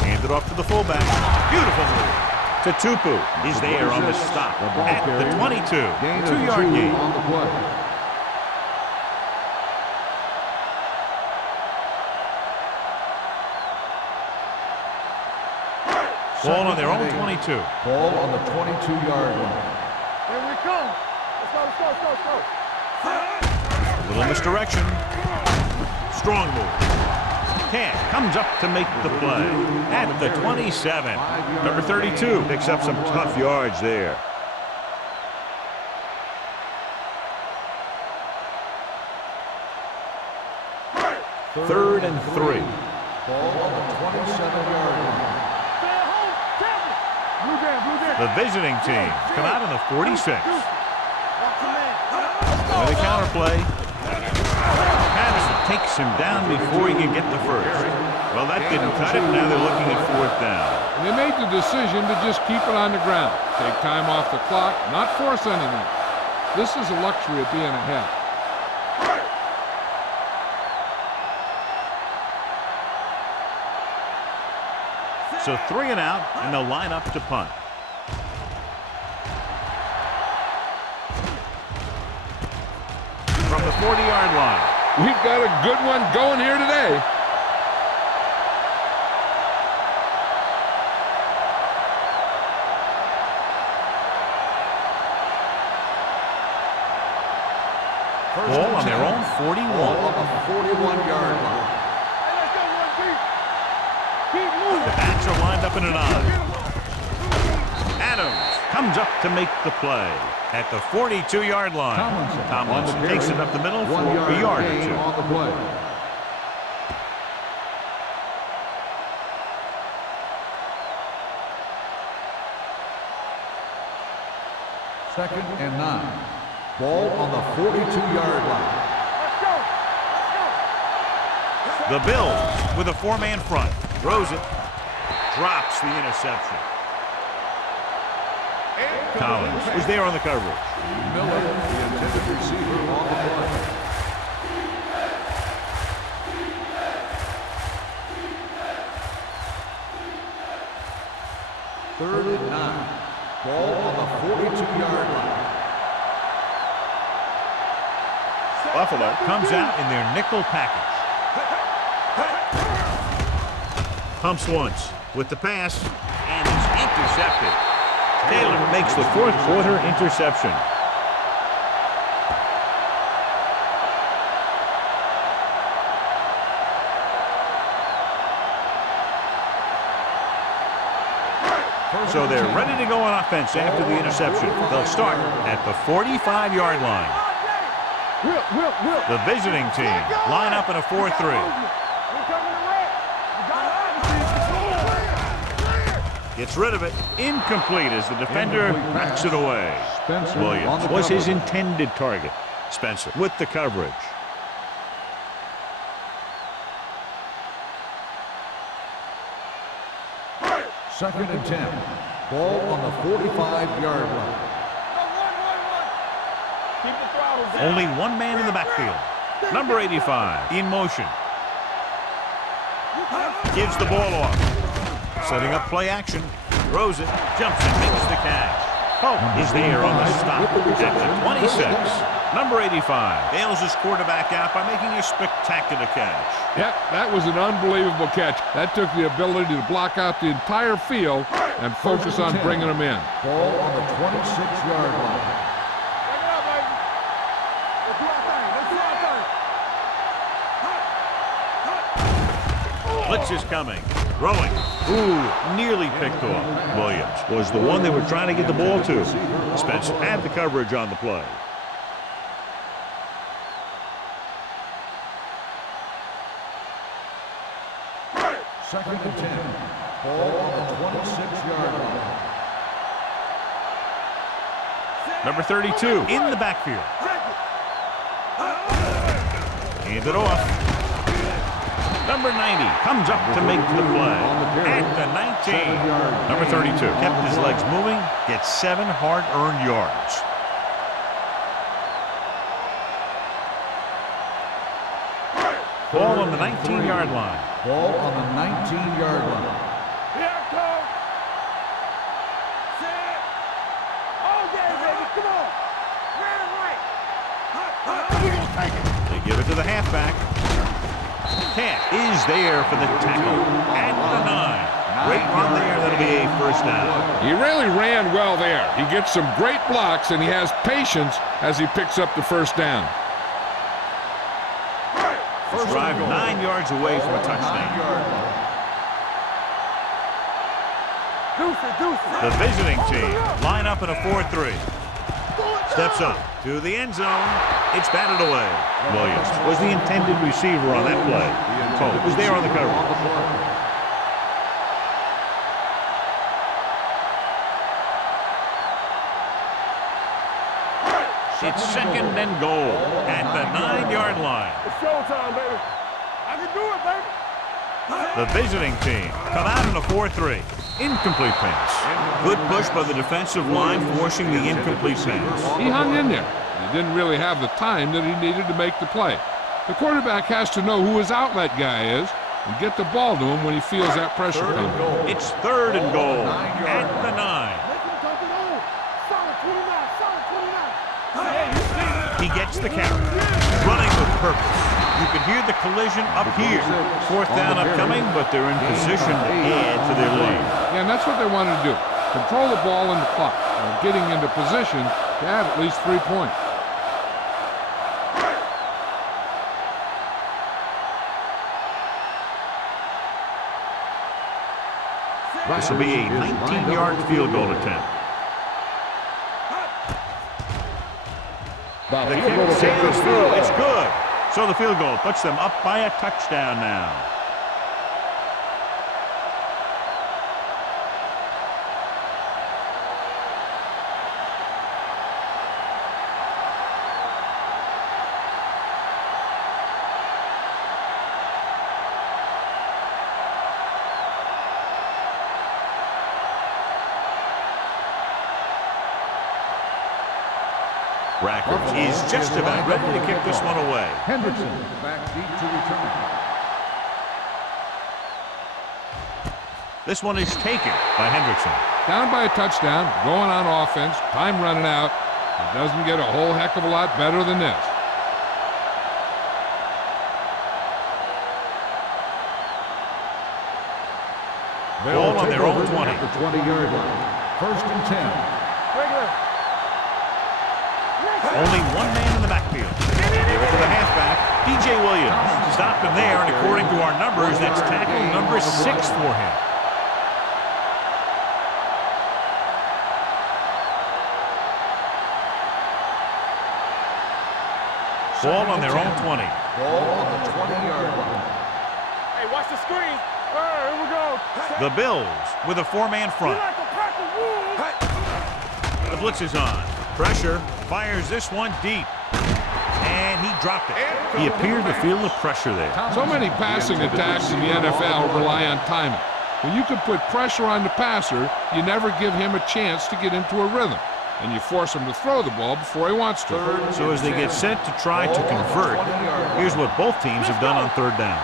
Hand it off to the fullback. Beautiful move. To Tupu. He's there on the stop at the 22. Gain of 2-yard 2 gain. on the play. Ball on their own 22. Ball on the 22-yard line. Here we come. Let's go, let's go, let's go, let's go. Little misdirection. Strong move. Camp comes up to make the play at the 27. Number 32 picks up some tough yards there. Third and 3. Ball on the 27-yard line. Stay at home. Tap it. Blue down, blue down. The visiting team come out in the 46. Watch your man. With a counter play. Patterson takes him down before he can get the first. Well, that didn't cut it. Now they're looking at 4th down. And they made the decision to just keep it on the ground. Take time off the clock, not force anything. This is a luxury of being ahead. So 3 and out, and they'll line up to punt. From the 40-yard line. We've got a good one going here today. Ball on their own 41. Ball on the 41-yard line. Hey, let's go, 1-2. Keep moving. The backs are lined up in an I. Adams comes up to make the play at the 42-yard line. Tomlinson takes it up the middle for a yard or gain 2. on the play. Second and 9. Ball on the 42-yard line. Let's go. Let's go. The Bills with a 4-man front. Throws it. Drops the interception. Collins was there on the coverage. Miller, the intended receiver, on the play. Third and 9. Ball on the 42-yard line. Buffalo comes out in their nickel package. Pumps once with the pass, and it's intercepted. Taylor makes the 4th quarter interception. So they're ready to go on offense after the interception. They'll start at the 45-yard line. The visiting team line up in a 4-3. We coming to wreck. Gets rid of it. Incomplete as the defender knocks it away. Williams was his intended target. Spencer with the coverage. Second and 10. Ball on the 45-yard line. Keep the throttle down. Only one man in the backfield. Number 85 in motion. Gives the ball off. Setting up play action. Throws it. Jumps and makes the catch. Pope is there on the stop at the 26. Number 85 bails his quarterback out by making a spectacular catch. Yep, that was an unbelievable catch. That took the ability to block out the entire field and focus on bringing them in. Ball on the 26-yard line. Break it up, baby. Let's do our thing. Let's do our thing. Blitz is coming. Throwing. Ooh, nearly picked off. Williams was the one they were trying to get the ball to. Spencer had the coverage on the play. Second and 10. Ball on the 26-yard line. Number 32 in the backfield. Hand it off. Number 90 comes up to make the play at the 19. Number 32 kept his legs moving, gets 7 hard-earned yards. Ball on the 19-yard line. Ball on the 19-yard line. Here it comes. Set. All day, baby. Come on. Red and right. We gonna take it. They give it to the halfback. Cat is there for the tackle at the 9. Great run there. That'll be a first down. He really ran well there. He gets some great blocks, and he has patience as he picks up the first down. First drive 9 yards away from a touchdown. The visiting team line up in a 4-3. Steps up to the end zone. It's batted away. Williams was the intended receiver on that play. Pope was there on the coverage. It's second and goal at the 9-yard line. It's showtime, baby. I can do it, baby. The visiting team come out in a 4-3. Incomplete pass. Good push by the defensive line, forcing the incomplete pass. He hung in there. He didn't really have the time that he needed to make the play. The quarterback has to know who his outlet guy is and get the ball to him when he feels that pressure coming. It's 3rd and goal at the 9. He gets the carry. Running with purpose. You can hear the collision up here. 4th down upcoming, but they're in position to add to their lead. Yeah, and that's what they wanted to do. Control the ball in the clock while getting into position to add at least 3 points. This will be a 19-yard field goal attempt. The kick sails through. It's good. So the field goal puts them up by a touchdown now. Rackers is just about ready to kick this one away. Hendrickson back deep to return. This one is taken by Hendrickson. Down by a touchdown, going on offense, time running out. It doesn't get a whole heck of a lot better than this. Ball on their own 20. At the 20-yard line. 1st and 10. Only one man in the backfield. Give it to the halfback, DJ Williams. Stopped him there, and according to our numbers, that's tackle number 6 for him. Ball on their own 20. Ball on the 20-yard line. Hey, watch the screen. All right, here we go. The Bills with a 4-man front. The blitz is on. Pressure. Fires this one deep. And he dropped it. He appeared to feel the pressure there. So many passing attacks in the NFL rely on timing. When you can put pressure on the passer, you never give him a chance to get into a rhythm. And you force him to throw the ball before he wants to. So as they get set to try to convert, here's what both teams have done on 3rd down.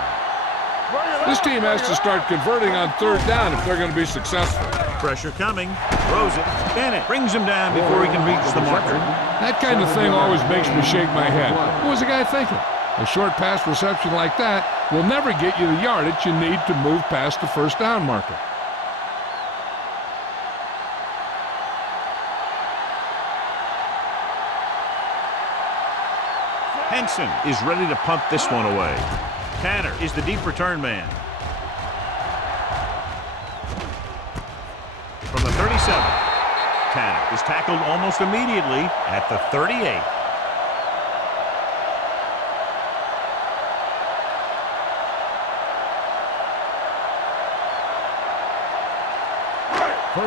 This team has to start converting on 3rd down if they're going to be successful. Pressure coming. Throws it. Bennett brings him down before he can reach the marker. That kind of thing always makes me shake my head. What was the guy thinking? A short pass reception like that will never get you the yardage you need to move past the 1st down marker. Henson is ready to punt this one away. Tanner is the deep return man. From the 37, Tanner is tackled almost immediately at the 38.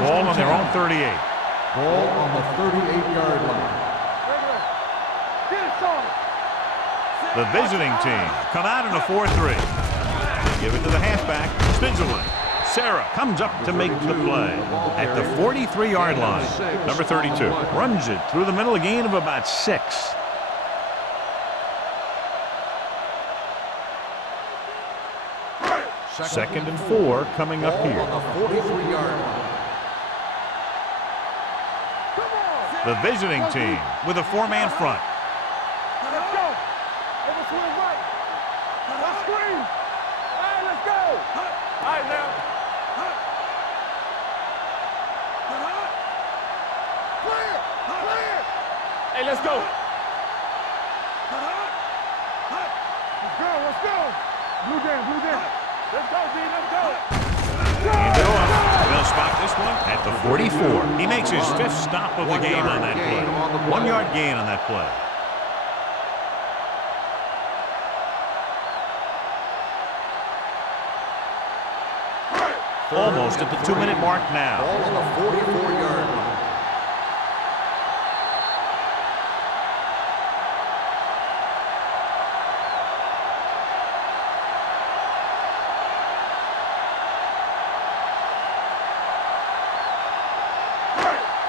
Ball on their own 38. Ball on the 38-yard line. The visiting team come out in a 4-3. Give it to the halfback. Spins away. Sarah comes up to make the play at the 43-yard line. Number 32 runs it through the middle, a gain of about 6. Second and 4 coming up here. On the 43-yard line. The visiting team with a 4-man front. Let's go. Over to the right. Let's screen. All right, let's go. All right, now. Clear. Clear. Hey, let's go. Let's go. Let's go. Blue down. Blue down. Let's go, D. Let's go. Hand it off. They'll spot this one at the 44. He makes his 5th stop of the game on that play. 1-yard gain on that play. Almost at the 2-minute mark now. Ball on the 44-yard line.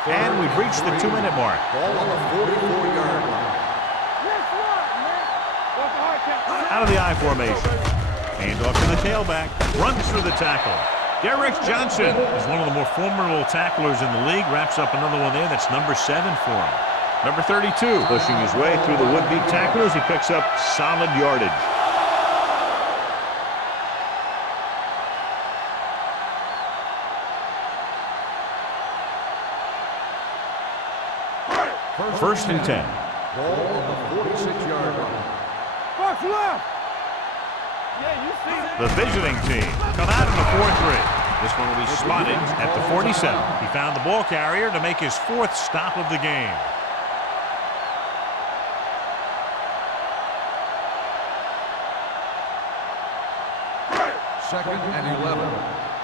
And we've reached the 2-minute mark. Ball on the 44-yard line. Out of the I formation. Hand off to the tailback. Runs through the tackle. Derek Johnson is one of the more formidable tacklers in the league. Wraps up another one there. That's number 7 for him. Number 32, pushing his way through the would-be tacklers. He picks up solid yardage. First and 10. Ball on the 46-yard line. Box left. Yeah, you see it. The visiting team come out in the 4-3. This one will be spotted at the 47. He found the ball carrier to make his 4th stop of the game. Second and 11.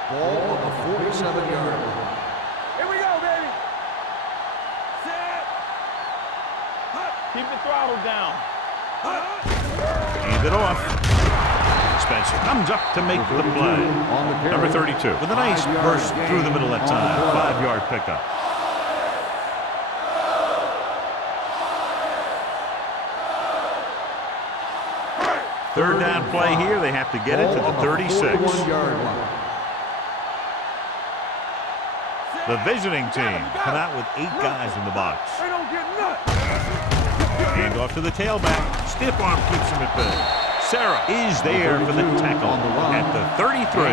Ball on the 47-yard line. Here we go, baby. Set. Keep the throttle down. Hand it off. Spencer comes up to make the play. Number 32 with a nice burst through the middle that time. 5-yard pickup. Third down play here. They have to get it to the 36. The visiting team come out with 8 guys in the box. They don't get nuts. Hand off to the tailback. Stiff arm keeps him at bay. Sarah is there for the tackle at the 33.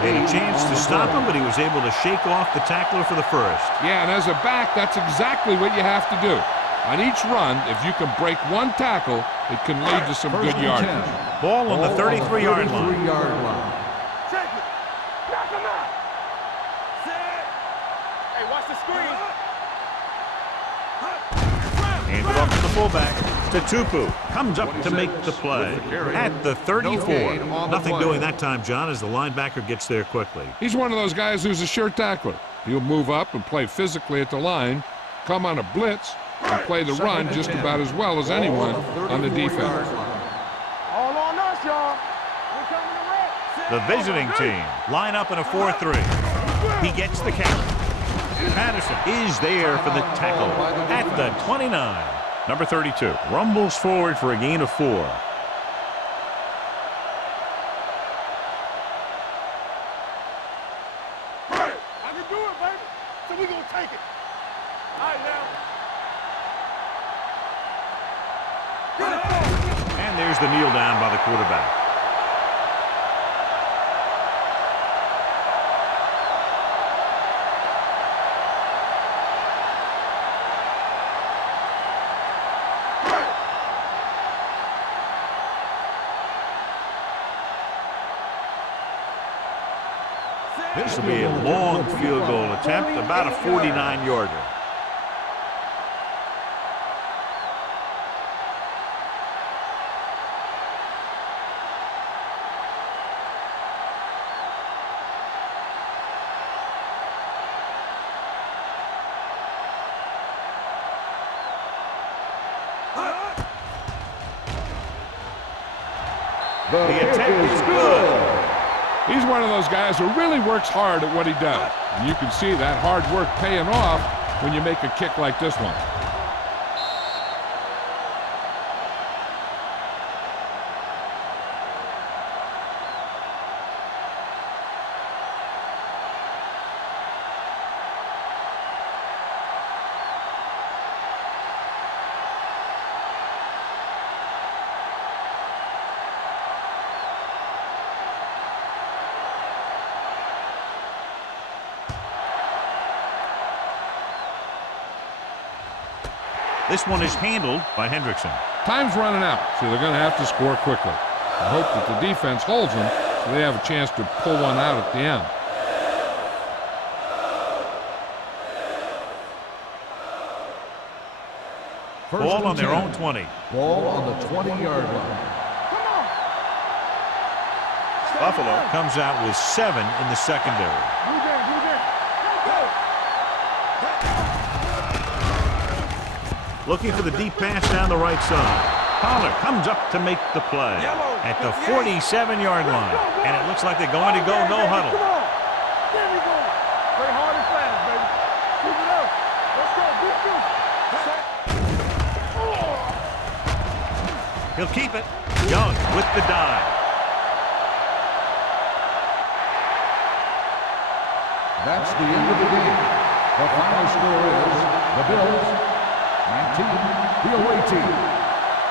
They had a chance to stop him, but he was able to shake off the tackler for the first. Yeah, and as a back, that's exactly what you have to do. On each run, if you can break one tackle, it can lead to some good yardage. Ball on the 33-yard line. Check it. Knock him out. Set. Hey, watch the screen. Hand it off to the fullback. Tupu comes up to make the play at the 34. Nothing doing that time, John, as the linebacker gets there quickly. He's one of those guys who's a sure tackler. He'll move up and play physically at the line, come on a blitz, and play the run just about as well as anyone on the defense. All on us, y'all. We're coming to wreck. The visiting team line up in a 4-3. He gets the carry. Patterson is there for the tackle at the 29. Number 32 rumbles forward for a gain of 4. I can do it, baby. So we gonna take it. All right, now. And there's the kneel down by the quarterback. This will be a long field goal attempt, about a 49-yarder. The attempt is good. He's one of those guys who really works hard at what he does. And you can see that hard work paying off when you make a kick like this one. This one is handled by Hendrickson. Time's running out, so they're going to have to score quickly. I hope that the defense holds them so they have a chance to pull one out at the end. Ball on their own 20. Ball on the 20-yard line. Buffalo comes out with 7 in the secondary. Looking for the deep pass down the right side. Pollard comes up to make the play at the 47-yard line. And it looks like they're going to go no huddle. Come on. There we go. Play hard and fast, baby. Keep it up. He'll keep it. Young with the dive. That's the end of the game. The final score is the Bills 19, the away team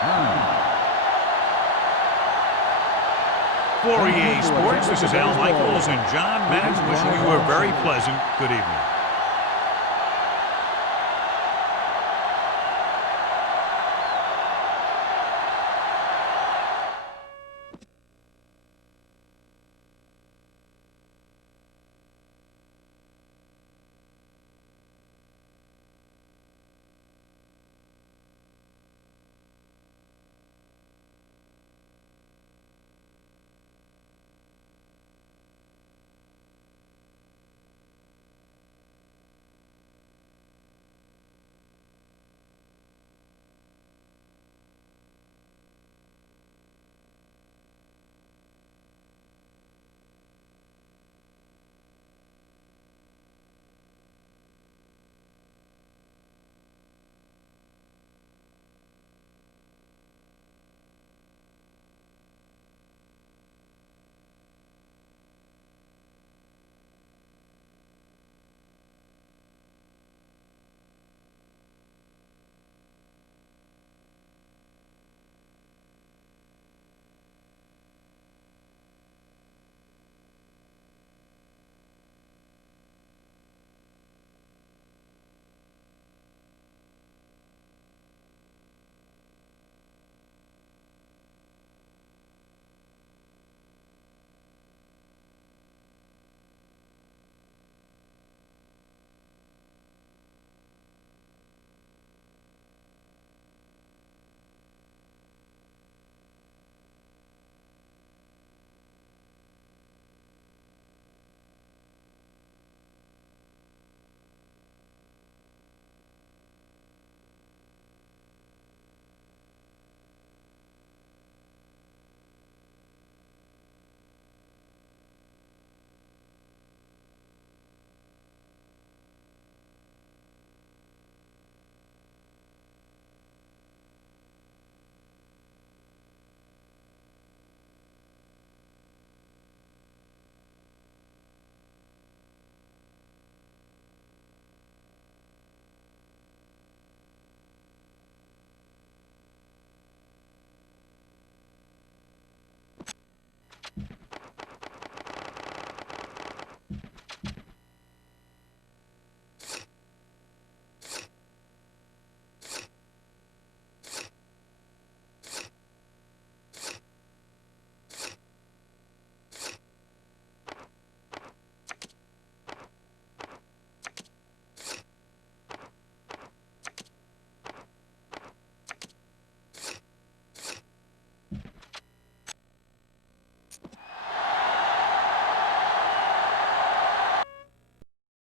9. For EA Sports, this is Al Michaels and John Maddox wishing you a very pleasant good evening.